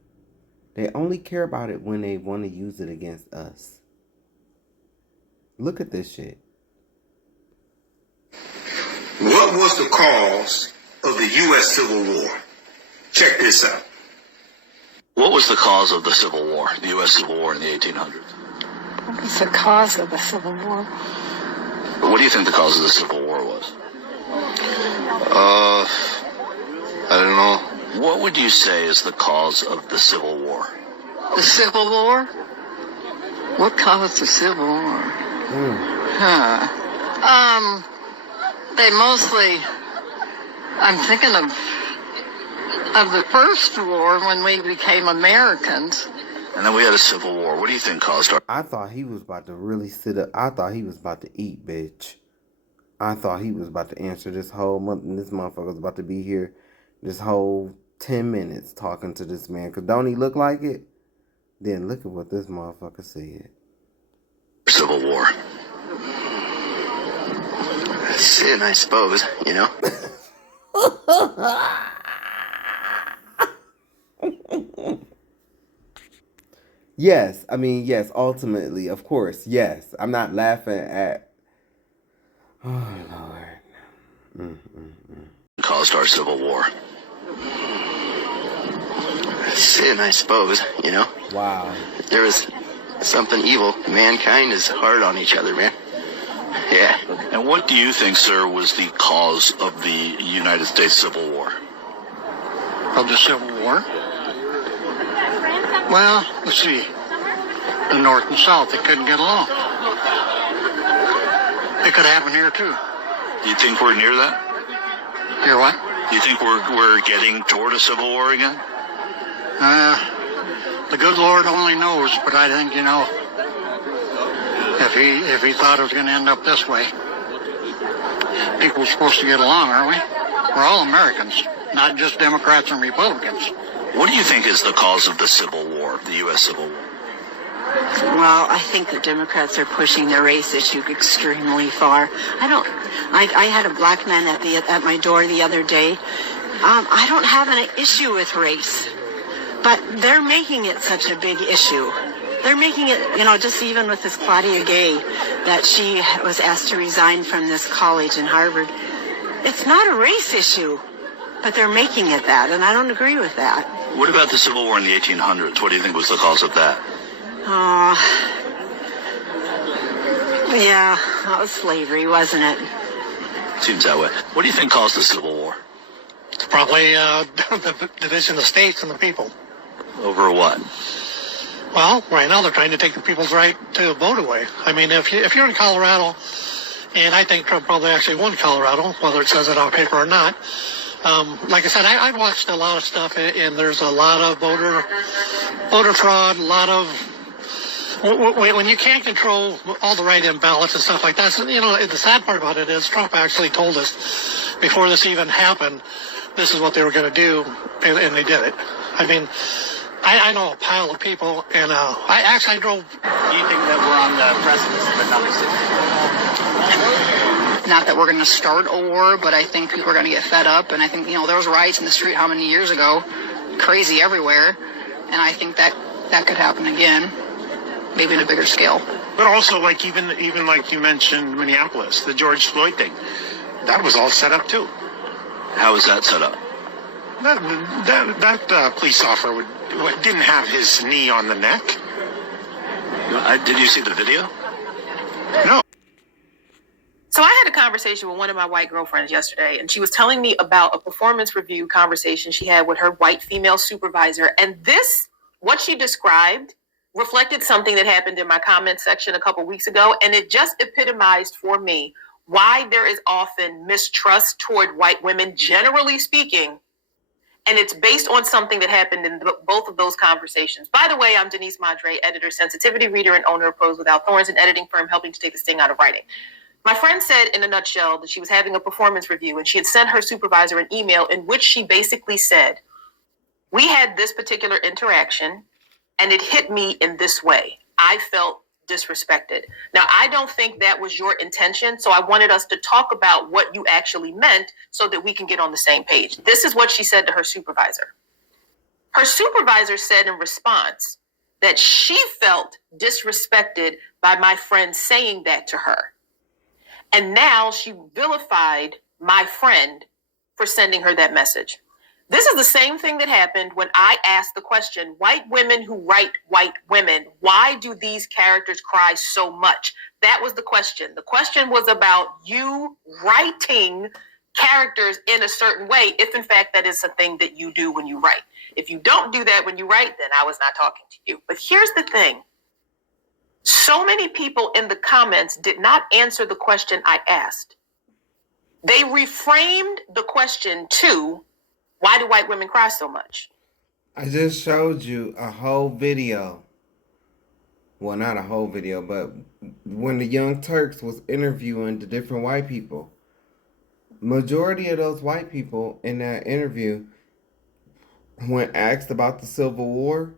They only care about it when they want to use it against us. Look at this shit. What was the cause of the U.S. Civil War? Check this out. What was the cause of the Civil War, the U.S. Civil War in the 1800s? What was the cause of the Civil War? What do you think the cause of the Civil War was? I don't know. What would you say is the cause of the Civil War? The Civil War? What caused the Civil War? They mostly... I'm thinking of the first war when we became Americans. And then we had a Civil War. What do you think caused our... I thought he was about to really sit up. I thought he was about to eat, bitch. I thought he was about to answer this whole month. And this motherfucker was about to be here this whole 10 minutes talking to this man. Because don't he look like it? Then look at what this motherfucker said. Civil War. Sin, I suppose, you know? Yes, I mean, yes, ultimately, of course, yes. I'm not laughing at... Oh, Lord. Caused our Civil War. Sin, I suppose, you know? Wow. There was something evil. Mankind is hard on each other, man. Yeah. And what do you think, sir, was the cause of the United States Civil War? Of the Civil War? Well, let's see. The North and South, they couldn't get along. It could happen here, too. Do you think we're near that? Hear what? Do you think we're getting toward a Civil War again? The good Lord only knows, but I think, you know, if he thought it was going to end up this way, people are supposed to get along, aren't we? We're all Americans, not just Democrats and Republicans. What do you think is the cause of the Civil War, the U.S. Civil War? Well, I think the Democrats are pushing the race issue extremely far. I had a black man at my door the other day. I don't have an issue with race, but they're making it such a big issue. They're making it, just even with this Claudia Gay, that she was asked to resign from this college in Harvard. It's not a race issue, but they're making it that, and I don't agree with that. What about the Civil War in the 1800s? What do you think was the cause of that? Yeah, that was slavery, wasn't it? Seems that way. What do you think caused the Civil War? It's probably the division of states and the people. Over what? Well, right now they're trying to take the people's right to vote away. I mean, if you're in Colorado, and I think Trump probably actually won Colorado, whether it says it on paper or not. Like I said, I've watched a lot of stuff, and there's a lot of voter fraud, a lot of when you can't control all the write-in ballots and stuff like that. So, the sad part about it is Trump actually told us before this even happened, this is what they were going to do, and they did it. I mean, I know a pile of people, and I drove. Do you think that we're on the precipice of another civil war? Not that we're going to start a war, but I think people are going to get fed up, and I think, there was riots in the street how many years ago? Crazy everywhere, and I think that could happen again, maybe at a bigger scale. But also, like even like you mentioned, Minneapolis, the George Floyd thing, that was all set up too. How was that set up? That police officer didn't have his knee on the neck. Did you see the video? No. So I had a conversation with one of my white girlfriends yesterday, and she was telling me about a performance review conversation she had with her white female supervisor. And what she described reflected something that happened in my comment section a couple weeks ago. And it just epitomized for me why there is often mistrust toward white women, generally speaking. And it's based on something that happened in both of those conversations. By the way, I'm Denise Madre, editor, sensitivity reader, and owner of Prose Without Thorns, an editing firm helping to take the sting out of writing. My friend said in a nutshell that she was having a performance review, and she had sent her supervisor an email in which she basically said, we had this particular interaction, and it hit me in this way. I felt disrespected. Now, I don't think that was your intention, so I wanted us to talk about what you actually meant so that we can get on the same page. This is what she said to her supervisor. Her supervisor said in response that she felt disrespected by my friend saying that to her. And now she vilified my friend for sending her that message. This is the same thing that happened when I asked the question, white women who write white women, why do these characters cry so much? That was the question. The question was about you writing characters in a certain way, if in fact that is a thing that you do when you write. If you don't do that when you write, then I was not talking to you. But here's the thing. So many people in the comments did not answer the question I asked. They reframed the question to, why do white women cry so much? I just showed you a whole video. Well, not a whole video, but when the Young Turks was interviewing the different white people, majority of those white people in that interview, when asked about the Civil War,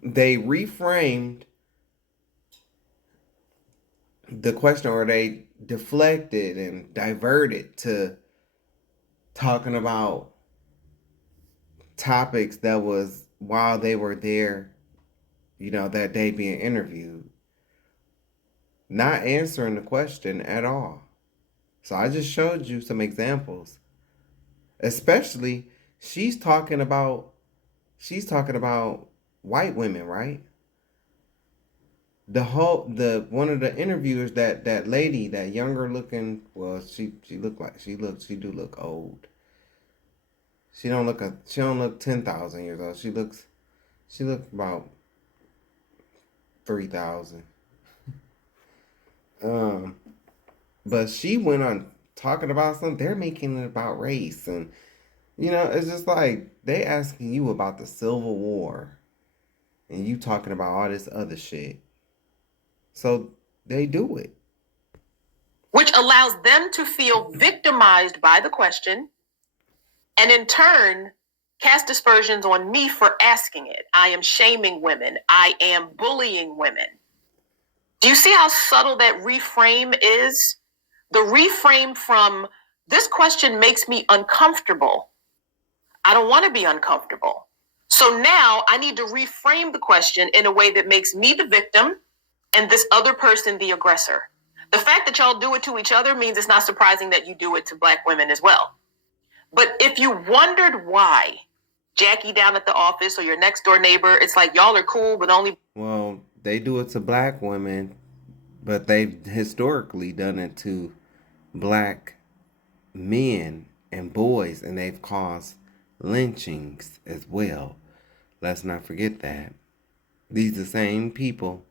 they reframed the question, or they deflected and diverted to talking about topics that was while they were there, that day being interviewed, not answering the question at all. So I just showed you some examples. Especially, she's talking about white women, right? One of the interviewers, that lady, that younger looking, well, she do look old. She don't look 10,000 years old. She looks about 3,000. But she went on talking about something. They're making it about race, and it's just like they asking you about the Civil War, and you talking about all this other shit. So they do it. Which allows them to feel victimized by the question, and in turn, cast aspersions on me for asking it. I am shaming women. I am bullying women. Do you see how subtle that reframe is? The reframe from, this question makes me uncomfortable. I don't want to be uncomfortable. So now I need to reframe the question in a way that makes me the victim and this other person the aggressor. The fact that y'all do it to each other means it's not surprising that you do it to Black women as well. But if you wondered why Jackie down at the office or your next door neighbor, it's like y'all are cool, but only... Well, they do it to Black women, but they've historically done it to Black men and boys, and they've caused lynchings as well. Let's not forget that. These are the same people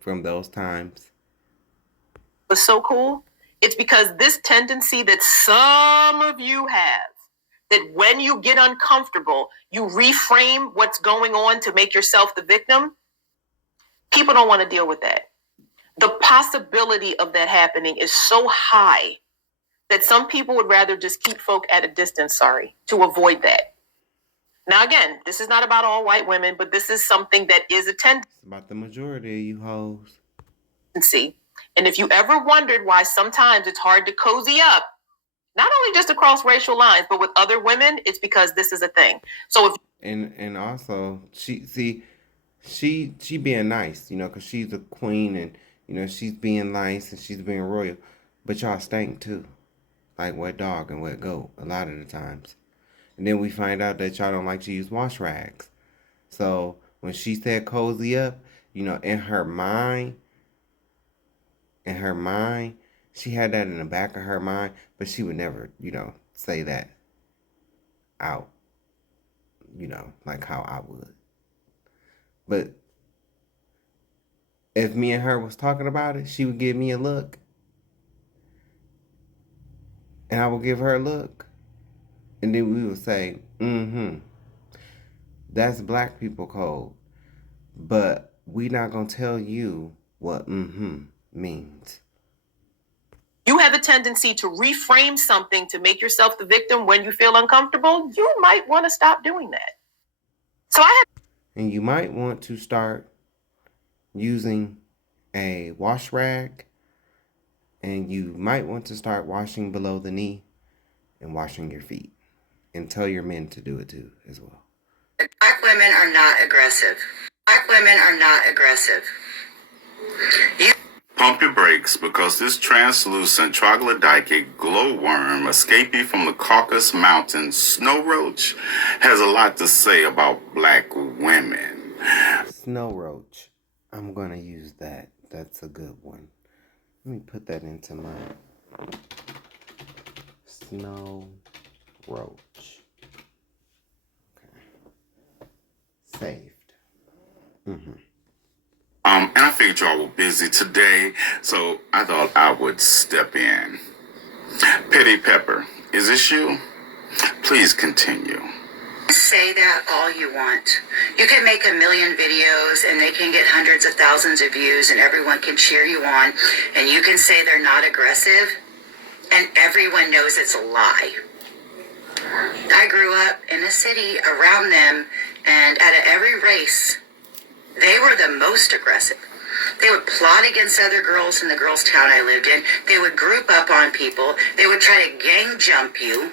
from those times. Was so cool. It's because this tendency that some of you have, that when you get uncomfortable, you reframe what's going on to make yourself the victim. People don't want to deal with that. The possibility of that happening is so high that some people would rather just keep folk at a distance, to avoid that. Now, again, this is not about all white women, but this is something that is a tendency. It's about the majority of you hoes. And if you ever wondered why sometimes it's hard to cozy up, not only just across racial lines, but with other women, it's because this is a thing. So if and also she being nice, because she's a queen, and she's being nice and she's being royal, but y'all stink too, like wet dog and wet goat a lot of the times. And then we find out that y'all don't like to use wash rags. So when she said cozy up, in her mind, she had that in the back of her mind, but she would never, say that out, like how I would. But if me and her was talking about it, she would give me a look, and I would give her a look, and then we would say, that's Black people code, but we not gonna tell you what means. you have a tendency to reframe something to make yourself the victim when you feel uncomfortable, you might want to stop doing that. And you might want to start using a wash rag, and you might want to start washing below the knee and washing your feet, and tell your men to do it too as well. Black women are not aggressive. Black women are not aggressive. Pump your brakes, because this translucent troglodytic glowworm escapee from the Caucasus Mountains snow roach has a lot to say about Black women. Snow roach. I'm going to use that. That's a good one. Let me put that into my snow roach. Okay. Saved. And I figured y'all were busy today, so I thought I would step in. Petty Pepper, is this you? Please continue. Say that all you want. You can make 1 million videos and they can get hundreds of thousands of views and everyone can cheer you on, and you can say they're not aggressive, and everyone knows it's a lie. I grew up in a city around them, and at every race, they were the most aggressive. They would plot against other girls in the girls' town I lived in. They would group up on people. They would try to gang jump you.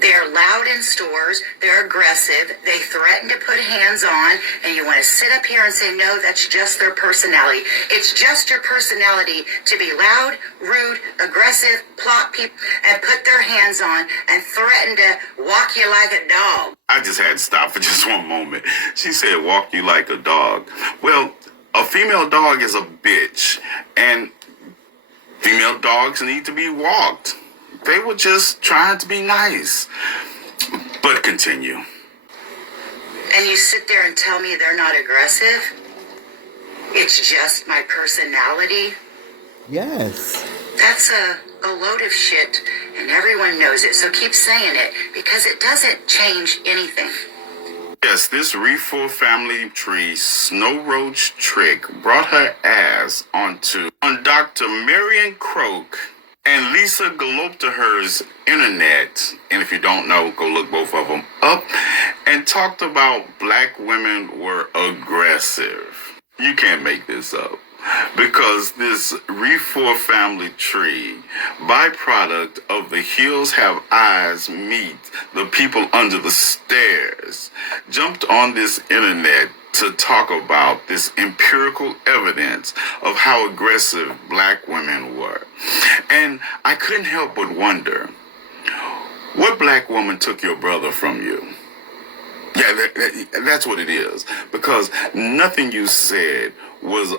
They are loud in stores. They're aggressive. They threaten to put hands on. And you want to sit up here and say, no, that's just their personality. It's just your personality to be loud, rude, aggressive, plot people, and put their hands on and threaten to walk you like a dog. I just had to stop for just one moment. She said, walk you like a dog. Well, a female dog is a bitch, and female dogs need to be walked. They were just trying to be nice. But continue. And you sit there and tell me they're not aggressive? It's just my personality? Yes. That's a load of shit, and everyone knows it, so keep saying it, because it doesn't change anything. Yes, this Reefer family tree snow roach trick brought her ass on Dr. Marion Croak and Lisa Galoptaher's internet in if you don't know, go look both of them up. And talked about black women were aggressive. You can't make this up. Because this Refor family tree, byproduct of the hills have eyes meet the people under the stairs, jumped on this internet to talk about this empirical evidence of how aggressive black women were. And I couldn't help but wonder, what black woman took your brother from you? Yeah, that's what it is. Because nothing you said was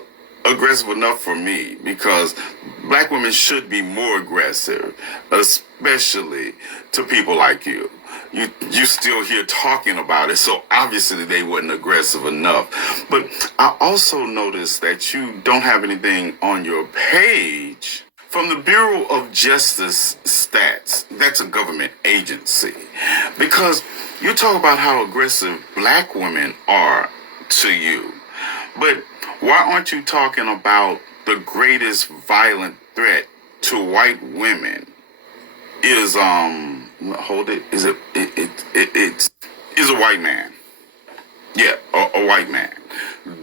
aggressive enough for me, because black women should be more aggressive, especially to people like you. You still here talking about it, so obviously they wasn't aggressive enough. But I also noticed that you don't have anything on your page from the Bureau of Justice stats. That's a government agency. Because you talk about how aggressive black women are to you, but why aren't you talking about the greatest violent threat to white women is it's a white man. Yeah, a white man.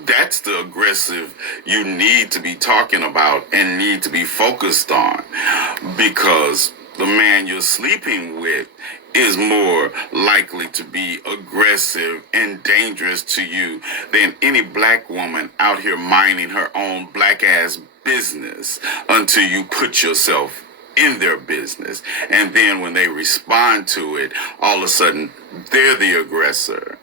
That's the aggressive you need to be talking about and need to be focused on, because the man you're sleeping with is more likely to be aggressive and dangerous to you than any black woman out here minding her own black ass business until you put yourself in their business. And then when they respond to it, all of a sudden they're the aggressor.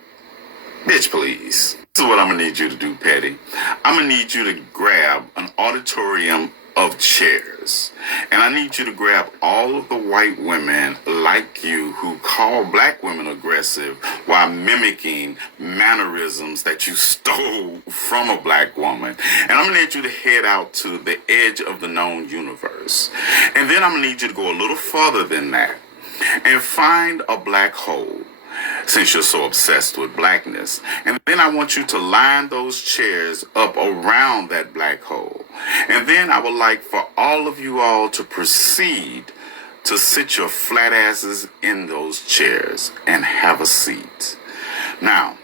Bitch, please. This is what I'm gonna need you to do, Petty. I'm gonna need you to grab an auditorium of chairs, and I need you to grab all of the white women like you who call black women aggressive while mimicking mannerisms that you stole from a black woman. And I'm gonna need you to head out to the edge of the known universe. And then I'm gonna need you to go a little further than that and find a black hole, since you're so obsessed with blackness. And then I want you to line those chairs up around that black hole. And then I would like for all of you all to proceed to sit your flat asses in those chairs and have a seat. Now,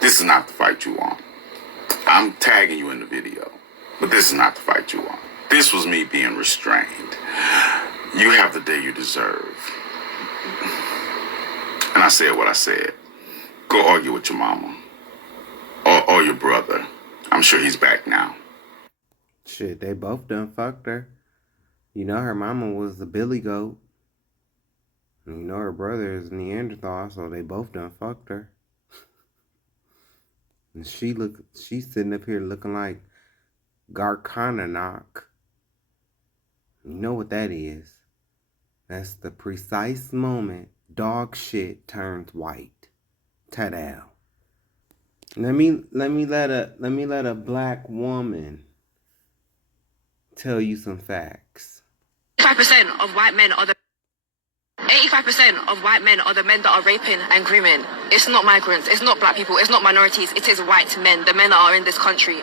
this is not the fight you want. I'm tagging you in the video, but this is not the fight you want. This was me being restrained. You have the day you deserve. And I said what I said. Go argue with your mama. Or your brother. I'm sure he's back now. Shit, they both done fucked her. You know her mama was the billy goat. And you know her brother is Neanderthal, so they both done fucked her. And she's sitting up here looking like Garkananok. You know what that is. That's the precise moment dog shit turns white. Ta-da. Let me let a black woman tell you some facts. 85% of white men are the 85% of white men are the men that are raping and grooming. It's not migrants, it's not black people, it's not minorities, it is white men, the men that are in this country.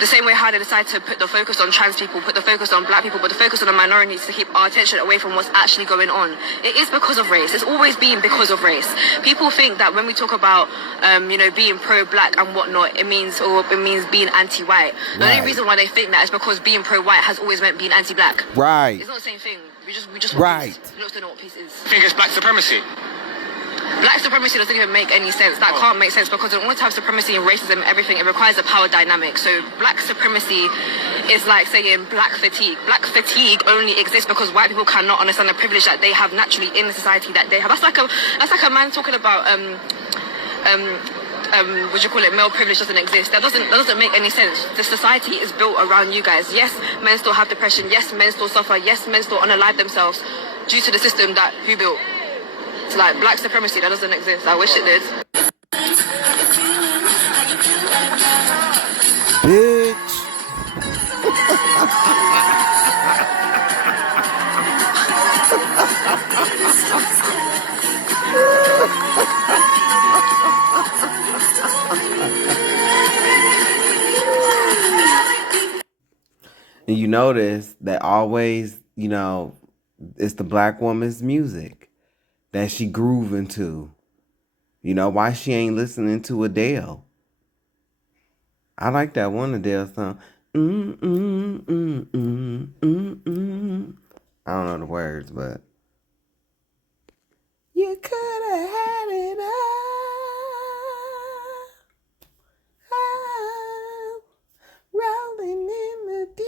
The same way how they decide to put the focus on trans people, put the focus on black people, put the focus on the minorities to keep our attention away from what's actually going on. It is because of race. It's always been because of race. People think that when we talk about, being pro-black and whatnot, it means being anti-white. The only reason why they think that is because being pro-white has always meant being anti-black. Right. It's not the same thing. We just right. We don't know what peace is. I think it's black supremacy. Black supremacy doesn't even make any sense. That can't make sense, because in order to have supremacy and racism, everything, it requires a power dynamic. So black supremacy is like saying black fatigue. Black fatigue only exists because white people cannot understand the privilege that they have naturally in the society that they have. That's like a man talking about male privilege doesn't exist. That doesn't make any sense. The society is built around you guys. Yes, men still have depression. Yes, men still suffer. Yes, men still unalive themselves due to the system that who built. It's like black supremacy that doesn't exist. I wish it did. Bitch. And you notice that always, it's the black woman's music. that she grooving to. You know, why she ain't listening to Adele? I like that one Adele song. I don't know the words, but you could have had it all, rolling in the deep.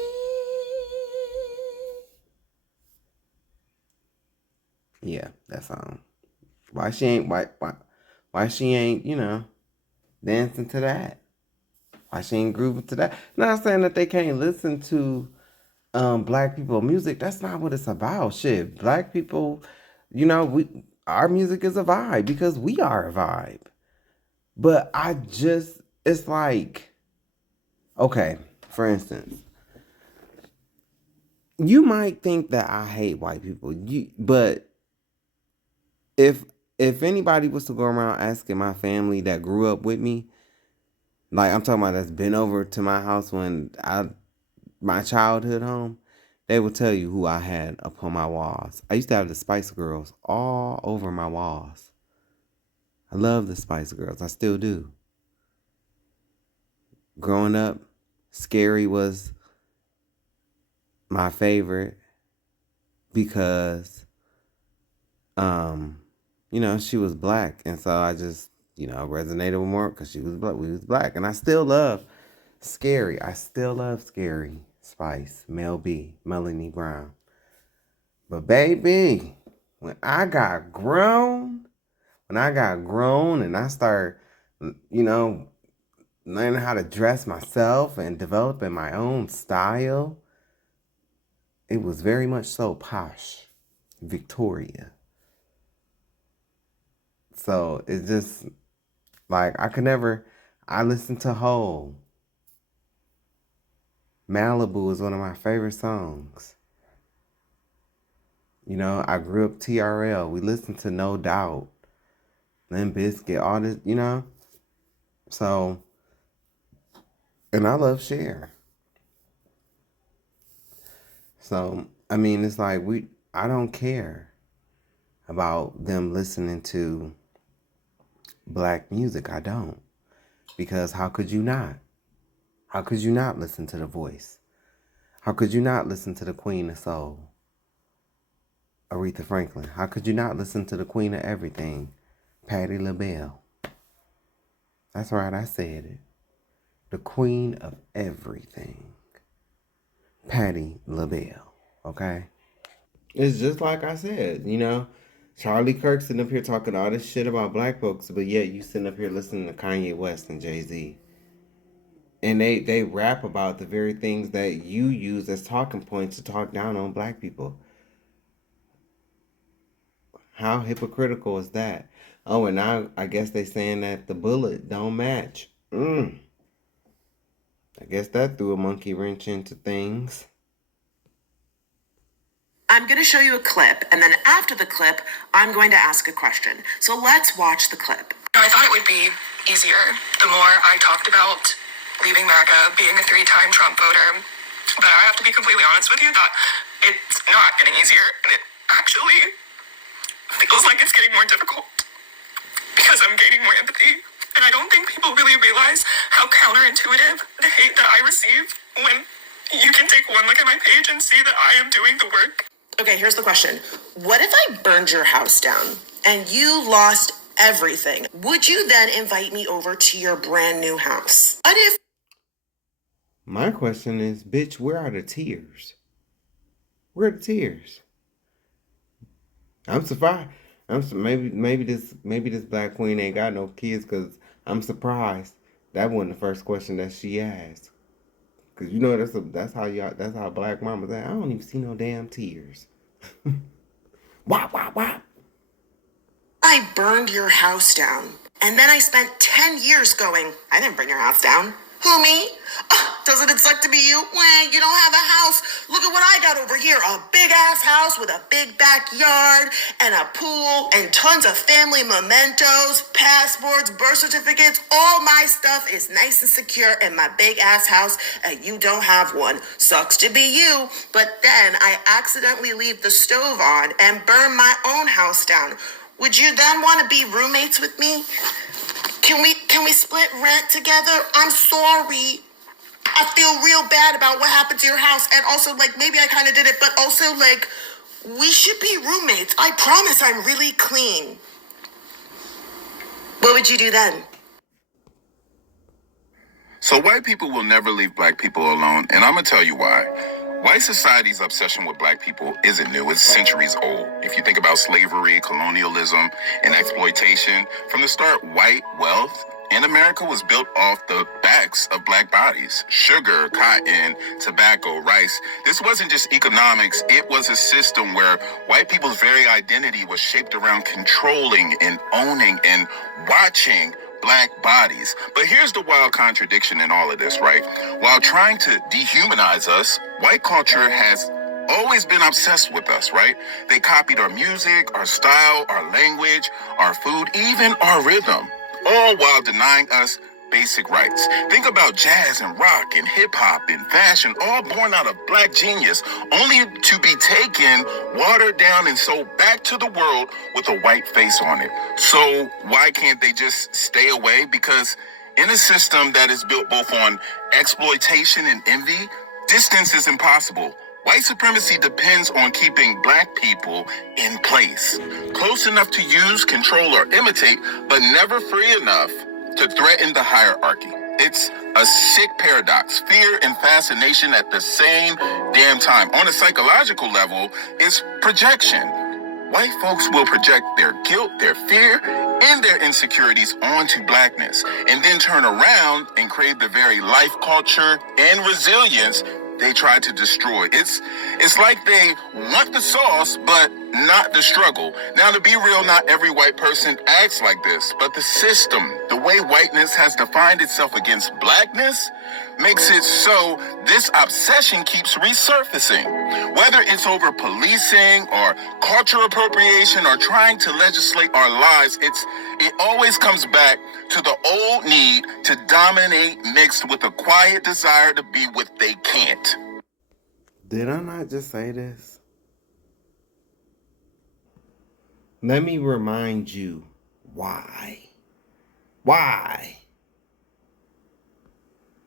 Yeah, that song. Why she ain't you know, dancing to that? Why she ain't grooving to that? Not saying that they can't listen to black people music. That's not what it's about. Shit. Black people, you know, our music is a vibe because we are a vibe. But it's like, okay, for instance, you might think that I hate white people. But if anybody was to go around asking my family that grew up with me, like I'm talking about that's been over to my house my childhood home, they will tell you who I had upon my walls. I used to have the Spice Girls all over my walls. I love the Spice Girls. I still do. Growing up, Scary was my favorite because, you know, she was black. And so I just, you know, resonated with more because she was black. We was black. And I still love Scary. I still love Scary, Spice, Mel B, Melanie Brown. But baby, when I got grown and I started, you know, learning how to dress myself and developing my own style, it was very much so posh, Victoria. So it's just like I listened to Hole. Malibu is one of my favorite songs. You know, I grew up TRL. We listened to No Doubt, Limp Bizkit, all this, you know. So, and I love Cher. So, I mean, it's like I don't care about them listening to black music. I don't. Because how could you not? How could you not listen to The Voice? How could you not listen to the Queen of Soul, Aretha Franklin? How could you not listen to the Queen of Everything, Patti LaBelle? That's right, I said it. The Queen of Everything, Patti LaBelle, okay? It's just like I said, you know, Charlie Kirk sitting up here talking all this shit about black folks, but yet you sitting up here listening to Kanye West and Jay-Z. And they rap about the very things that you use as talking points to talk down on black people. How hypocritical is that? Oh, and now I guess they saying that the bullet don't match. I guess that threw a monkey wrench into things. I'm going to show you a clip, and then after the clip, I'm going to ask a question. So let's watch the clip. I thought it would be easier the more I talked about leaving MAGA, being a 3-time Trump voter. But I have to be completely honest with you that it's not getting easier. And it actually feels like it's getting more difficult because I'm gaining more empathy. And I don't think people really realize how counterintuitive the hate that I receive when you can take one look at my page and see that I am doing the work. Okay, here's the question. What if I burned your house down and you lost everything? Would you then invite me over to your brand new house? What if... My question is, bitch, where are the tears? Where are the tears? I'm surprised. Maybe this black queen ain't got no kids, because I'm surprised that wasn't the first question that she asked. Because you know that's how black mamas act. I don't even see no damn tears. Wop, wop, wop. I burned your house down, and then I spent 10 years going, I didn't burn your house down. Who, me? Doesn't it suck to be you? Well, you don't have a house. Look at what I got over here. A big-ass house with a big backyard and a pool and tons of family mementos, passports, birth certificates. All my stuff is nice and secure in my big-ass house, and you don't have one. Sucks to be you. But then I accidentally leave the stove on and burn my own house down. would you then want to be roommates with me? Can we split rent together? I'm sorry. I feel real bad about what happened to your house, and also, like, maybe I kind of did it, but also, like, we should be roommates. I promise I'm really clean. What would you do then? So white people will never leave black people alone, and I'm gonna tell you why. White society's obsession with black people isn't new, it's centuries old. If you think about slavery, colonialism, and exploitation, from the start, white wealth in America was built off the backs of black bodies. Sugar, cotton, tobacco, rice. This wasn't just economics, it was a system where white people's very identity was shaped around controlling and owning and watching black bodies. But here's the wild contradiction in all of this, right? While trying to dehumanize us, white culture has always been obsessed with us, right? They copied our music, our style, our language, our food, even our rhythm, all while denying us basic rights. Think about jazz and rock and hip hop and fashion, all born out of black genius, only to be taken, watered down, and sold back to the world with a white face on it. So why can't they just stay away? Because in a system that is built both on exploitation and envy, distance is impossible. White supremacy depends on keeping black people in place, close enough to use, control, or imitate, but never free enough to threaten the hierarchy. It's a sick paradox, fear and fascination at the same damn time. On a psychological level, it's projection. White folks will project their guilt, their fear, and their insecurities onto blackness, and then turn around and crave the very life, culture, and resilience they tried to destroy. It's like they want the sauce, but not the struggle. Now, to be real, not every white person acts like this, but the system, the way whiteness has defined itself against blackness, makes it so this obsession keeps resurfacing. Whether it's over policing or cultural appropriation or trying to legislate our lives, it always comes back to the old need to dominate mixed with a quiet desire to be what they can't. Did I not just say this? Let me remind you why. Why?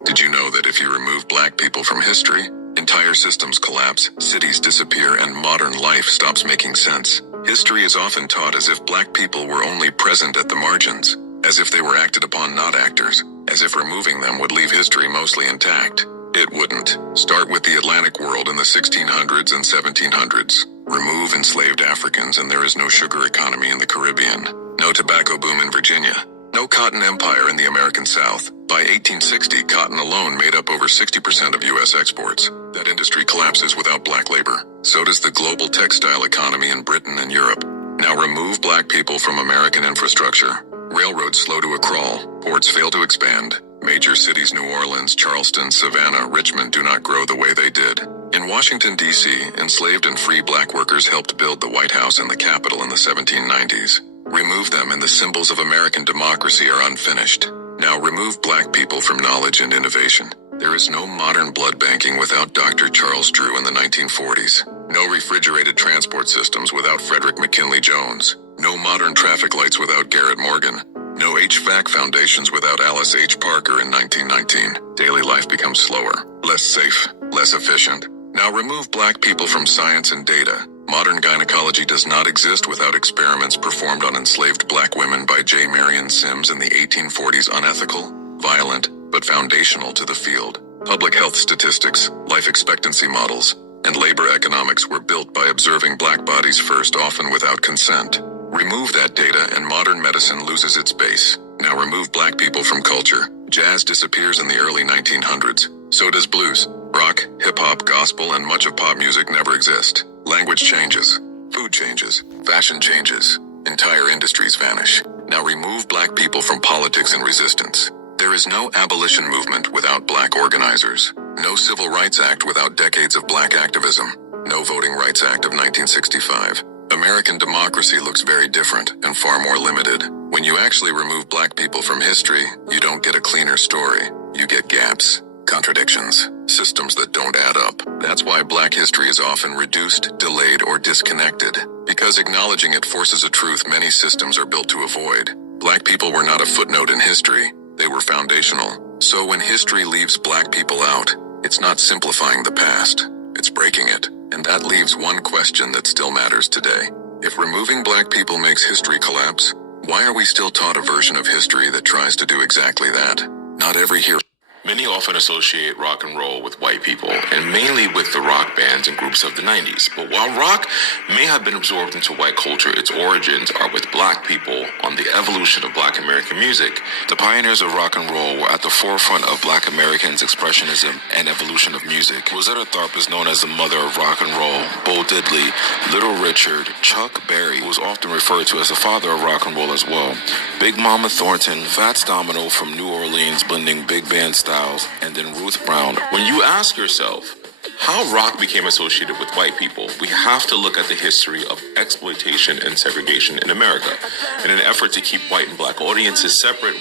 Did you know that if you remove black people from history, entire systems collapse, cities disappear, and modern life stops making sense? History is often taught as if black people were only present at the margins, as if they were acted upon, not actors, as if removing them would leave history mostly intact. It wouldn't. Start with the Atlantic world in the 1600s and 1700s. Remove enslaved Africans and there is no sugar economy in the Caribbean, no tobacco boom in Virginia, no cotton empire in the American South. By 1860, cotton alone made up over 60% of U.S. exports. That industry collapses without black labor. So does the global textile economy in Britain and Europe. Now remove black people from American infrastructure. Railroads slow to a crawl. Ports fail to expand. Major cities, New Orleans, Charleston, Savannah, Richmond, do not grow the way they did. In Washington, D.C., enslaved and free black workers helped build the White House and the Capitol in the 1790s. Remove them and the symbols of American democracy are unfinished. Now remove black people from knowledge and innovation. There is no modern blood banking without Dr. Charles Drew in the 1940s. No refrigerated transport systems without Frederick McKinley Jones. No modern traffic lights without Garrett Morgan. No HVAC foundations without Alice H. Parker in 1919. Daily life becomes slower, less safe, less efficient. Now remove black people from science and data. Modern gynecology does not exist without experiments performed on enslaved black women by J. Marion Sims in the 1840s. Unethical, violent, but foundational to the field. Public health statistics, life expectancy models, and labor economics were built by observing black bodies first, often without consent. Remove that data and modern medicine loses its base. Now remove black people from culture. Jazz disappears in the early 1900s. So does blues. Rock, hip-hop, gospel, and much of pop music never exist. Language changes. Food changes. Fashion changes. Entire industries vanish. Now remove black people from politics and resistance. There is no abolition movement without black organizers. No Civil Rights Act without decades of black activism. No Voting Rights Act of 1965. American democracy looks very different and far more limited. When you actually remove black people from history, you don't get a cleaner story. You get gaps. Contradictions. Systems that don't add up. That's why Black history is often reduced, delayed, or disconnected. Because acknowledging it forces a truth many systems are built to avoid. Black people were not a footnote in history. They were foundational. So when history leaves Black people out, it's not simplifying the past. It's breaking it. And that leaves one question that still matters today. If removing Black people makes history collapse, why are we still taught a version of history that tries to do exactly that? Not every hero. Many often associate rock and roll with white people, and mainly with the rock bands and groups of the 90s. But while rock may have been absorbed into white culture, its origins are with Black people on the evolution of Black American music. The pioneers of rock and roll were at the forefront of Black Americans' expressionism and evolution of music. Rosetta Tharpe is known as the mother of rock and roll. Bo Diddley, Little Richard, Chuck Berry was often referred to as the father of rock and roll as well. Big Mama Thornton, Fats Domino from New Orleans blending big band style, and then Ruth Brown. When you ask yourself how rock became associated with white people, we have to look at the history of exploitation and segregation in America. In an effort to keep white and Black audiences separate,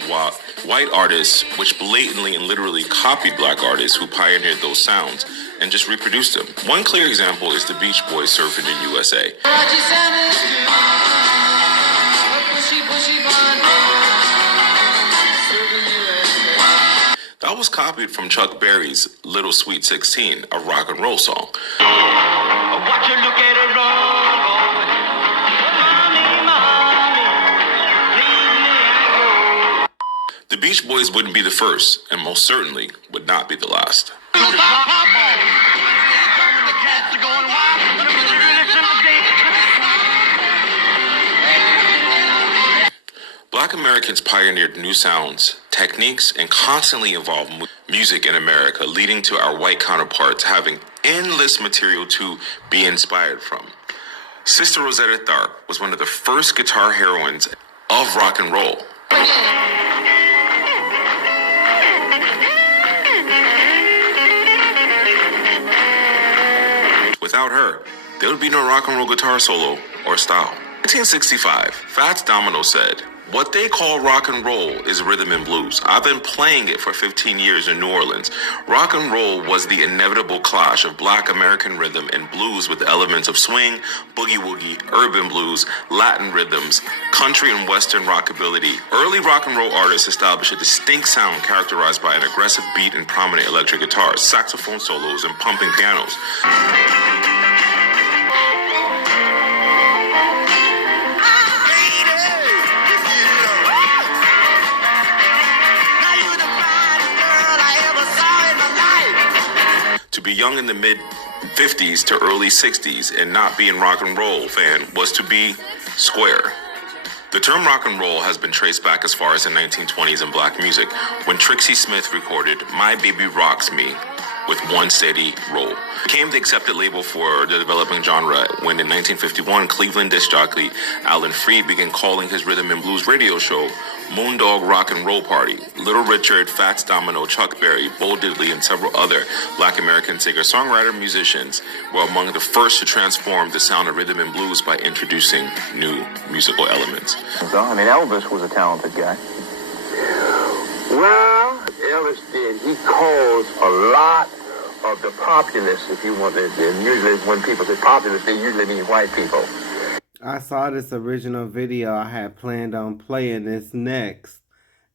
white artists, which blatantly and literally copied Black artists who pioneered those sounds and just reproduced them. One clear example is the Beach Boys surfing in USA. That was copied from Chuck Berry's Little Sweet 16, a rock and roll song. Watch you look at it roll, mommy, The Beach Boys wouldn't be the first, and most certainly would not be the last. Black Americans pioneered new sounds, techniques, and constantly evolved music in America, leading to our white counterparts having endless material to be inspired from. Sister Rosetta Tharpe was one of the first guitar heroines of rock and roll. Without her, there would be no rock and roll guitar solo or style. 1965, Fats Domino said, "What they call rock and roll is rhythm and blues. I've been playing it for 15 years in New Orleans. Rock and roll was the inevitable clash of Black American rhythm and blues with elements of swing, boogie-woogie, urban blues, Latin rhythms, country and western rockabilly. Early rock and roll artists established a distinct sound characterized by an aggressive beat and prominent electric guitars, saxophone solos, and pumping pianos." To be young in the mid-50s to early 60s and not be a rock and roll fan was to be square. The term rock and roll has been traced back as far as the 1920s in Black music, when Trixie Smith recorded "My Baby Rocks Me" with one steady roll. It became the accepted label for the developing genre when in 1951, Cleveland disc jockey Alan Freed began calling his rhythm and blues radio show Moondog Rock and Roll Party. Little Richard, Fats Domino, Chuck Berry, Bo Diddley, and several other Black American singer-songwriter musicians were among the first to transform the sound of rhythm and blues by introducing new musical elements. So, I mean, Elvis was a talented guy. Well, Elvis did. He caused a lot of the populace, if you want to. Usually when people say populace, they usually mean white people. I saw this original video. I had planned on playing this next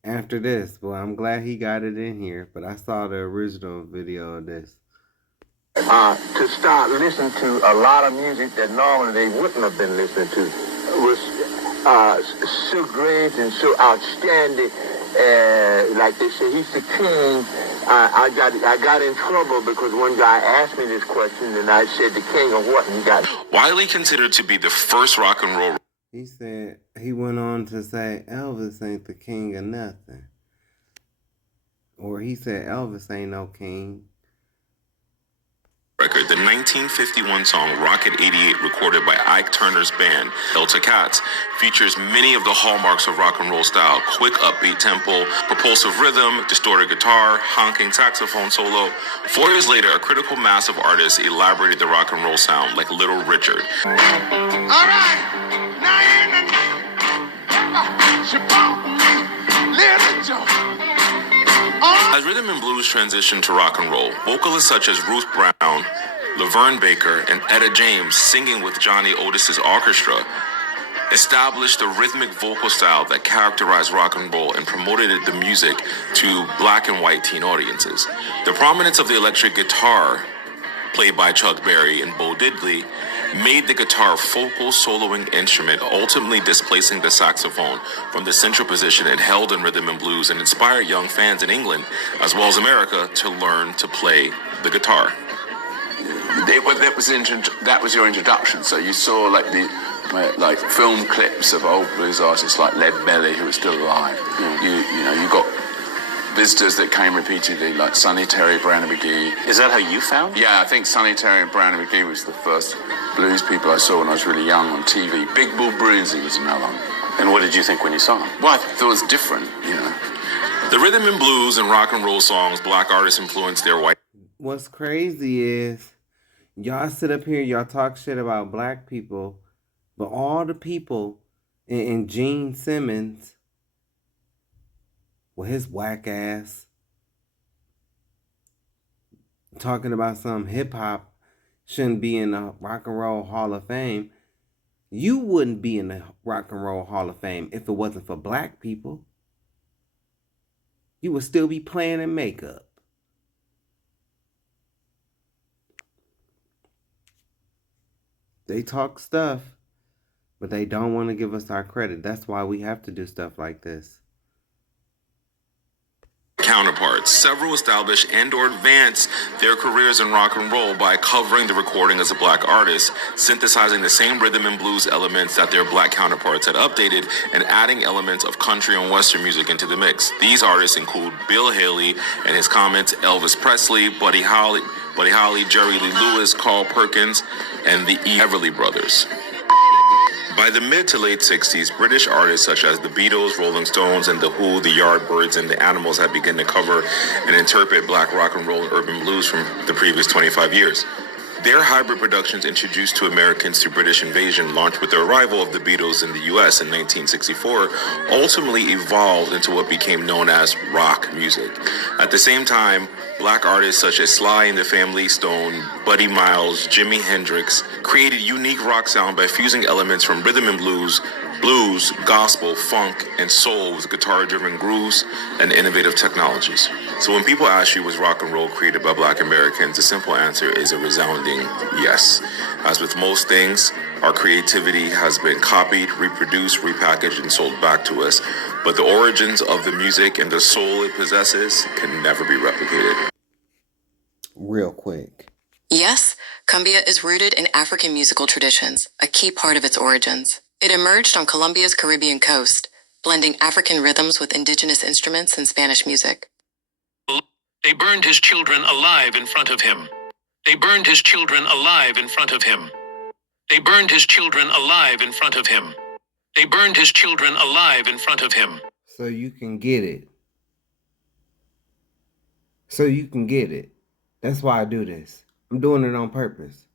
after this. Well, I'm glad he got it in here. But I saw the original video of this. To start listening to a lot of music that normally they wouldn't have been listening to was so great and so outstanding. Like they say, he's the king. I got in trouble because one guy asked me this question, and I said the king of what, and he got. Widely considered to be the first rock and roll. He said, he went on to say, Elvis ain't the king of nothing. Or he said, Elvis ain't no king. Record, the 1951 song Rocket 88, recorded by Ike Turner's band Delta Cats, features many of the hallmarks of rock and roll style: quick upbeat tempo, propulsive rhythm, distorted guitar, honking saxophone solo. 4 years later, a critical mass of artists elaborated the rock and roll sound, like Little Richard. All right, As rhythm and blues transitioned to rock and roll, vocalists such as Ruth Brown, Laverne Baker, and Etta James, singing with Johnny Otis's orchestra, established a rhythmic vocal style that characterized rock and roll and promoted the music to black and white teen audiences. The prominence of the electric guitar, played by Chuck Berry and Bo Diddley, made the guitar a focal soloing instrument, ultimately displacing the saxophone from the central position it held in rhythm and blues, and inspired young fans in England as well as America to learn to play the guitar. That was your introduction. So you saw like film clips of old blues artists like Lead Belly, who are still alive. You got visitors that came repeatedly, like Sonny Terry, Brownie McGee. Is that how you found? Yeah, I think Sonny Terry and Brownie McGee was the first blues people I saw when I was really young on TV. Big Bull Brunsey was another one. And what did you think when you saw him? Well, I thought it was different, The rhythm and blues and rock and roll songs black artists influenced their white. What's crazy is y'all sit up here, y'all talk shit about black people, but all the people in Gene Simmons, with his whack ass, talking about some hip hop shouldn't be in the Rock and Roll Hall of Fame. You wouldn't be in the Rock and Roll Hall of Fame if it wasn't for black people. You would still be playing in makeup. They talk stuff, but they don't want to give us our credit. That's why we have to do stuff like this. Counterparts. Several established and/or advanced their careers in rock and roll by covering the recording as a black artist, synthesizing the same rhythm and blues elements that their black counterparts had updated, and adding elements of country and western music into the mix. These artists include Bill Haley and his comments, Elvis Presley, Buddy Holly, Jerry Lee Lewis, Carl Perkins, and the Everly Brothers. By the mid to late 60s, British artists such as the Beatles, Rolling Stones, and The Who, the Yardbirds, and the Animals had begun to cover and interpret black rock and roll and urban blues from the previous 25 years. Their hybrid productions introduced to Americans through British invasion, launched with the arrival of the Beatles in the U.S. in 1964, ultimately evolved into what became known as rock music. At the same time, black artists such as Sly and the Family Stone, Buddy Miles, Jimi Hendrix created unique rock sound by fusing elements from rhythm and blues, gospel, funk, and soul with guitar-driven grooves and innovative technologies. So when people ask you, was rock and roll created by black Americans, the simple answer is a resounding yes. As with most things, our creativity has been copied, reproduced, repackaged, and sold back to us. But the origins of the music and the soul it possesses can never be replicated. Real quick. Yes, cumbia is rooted in African musical traditions, a key part of its origins. It emerged on Colombia's Caribbean coast, blending African rhythms with indigenous instruments and Spanish music. They burned his children alive in front of him. They burned his children alive in front of him. They burned his children alive in front of him. They burned his children alive in front of him. So you can get it. So you can get it. That's why I do this. I'm doing it on purpose.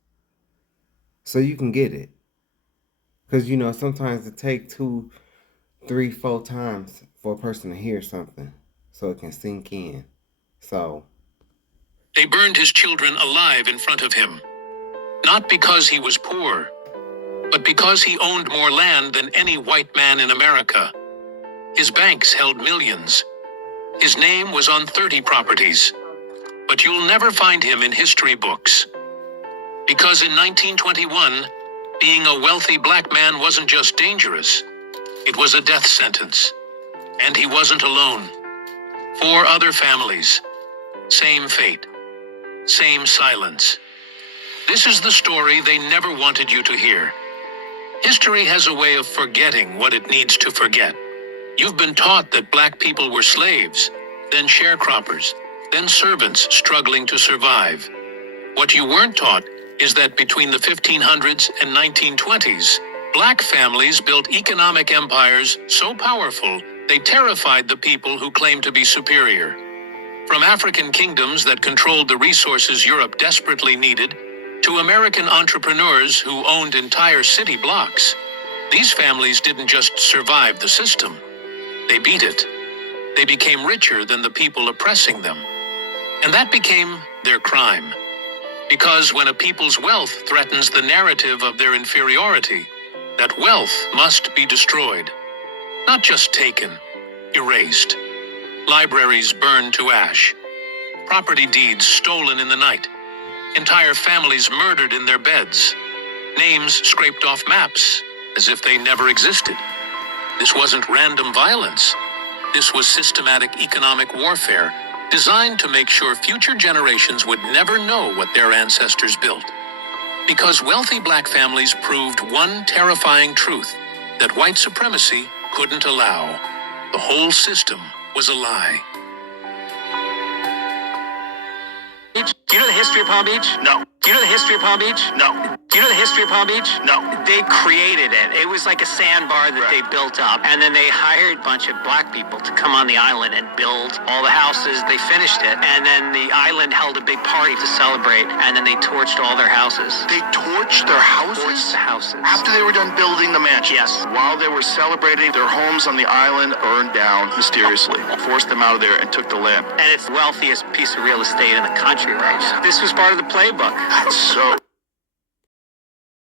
So you can get it. Because, sometimes it takes 2, 3, 4 times for a person to hear something so it can sink in. So. They burned his children alive in front of him. Not because he was poor, but because he owned more land than any white man in America. His banks held millions. His name was on 30 properties. But you'll never find him in history books. Because in 1921, being a wealthy black man wasn't just dangerous, it was a death sentence. And he wasn't alone. 4 other families, same fate, same silence. This is the story they never wanted you to hear. History has a way of forgetting what it needs to forget. You've been taught that black people were slaves, then sharecroppers, then servants struggling to survive. What you weren't taught is that between the 1500s and 1920s, black families built economic empires so powerful they terrified the people who claimed to be superior. From African kingdoms that controlled the resources Europe desperately needed, to American entrepreneurs who owned entire city blocks, these families didn't just survive the system, they beat it. They became richer than the people oppressing them. And that became their crime. Because when a people's wealth threatens the narrative of their inferiority, that wealth must be destroyed. Not just taken, erased. Libraries burned to ash. Property deeds stolen in the night. Entire families murdered in their beds. Names scraped off maps as if they never existed. This wasn't random violence. This was systematic economic warfare designed to make sure future generations would never know what their ancestors built. Because wealthy black families proved one terrifying truth that white supremacy couldn't allow. The whole system was a lie. Do you know the history of Palm Beach? No. Do you know the history of Palm Beach? No. Do you know the history of Palm Beach? No. They created it. It was like a sandbar that they built up, and then they hired a bunch of black people to come on the island and build all the houses. They finished it, and then the island held a big party to celebrate, and then they torched all their houses. They torched their houses? Torched the houses. After they were done building the mansion? Yes. While they were celebrating, their homes on the island burned down mysteriously, forced them out of there, and took the land. And it's the wealthiest piece of real estate in the country right now. This was part of the playbook. That's so...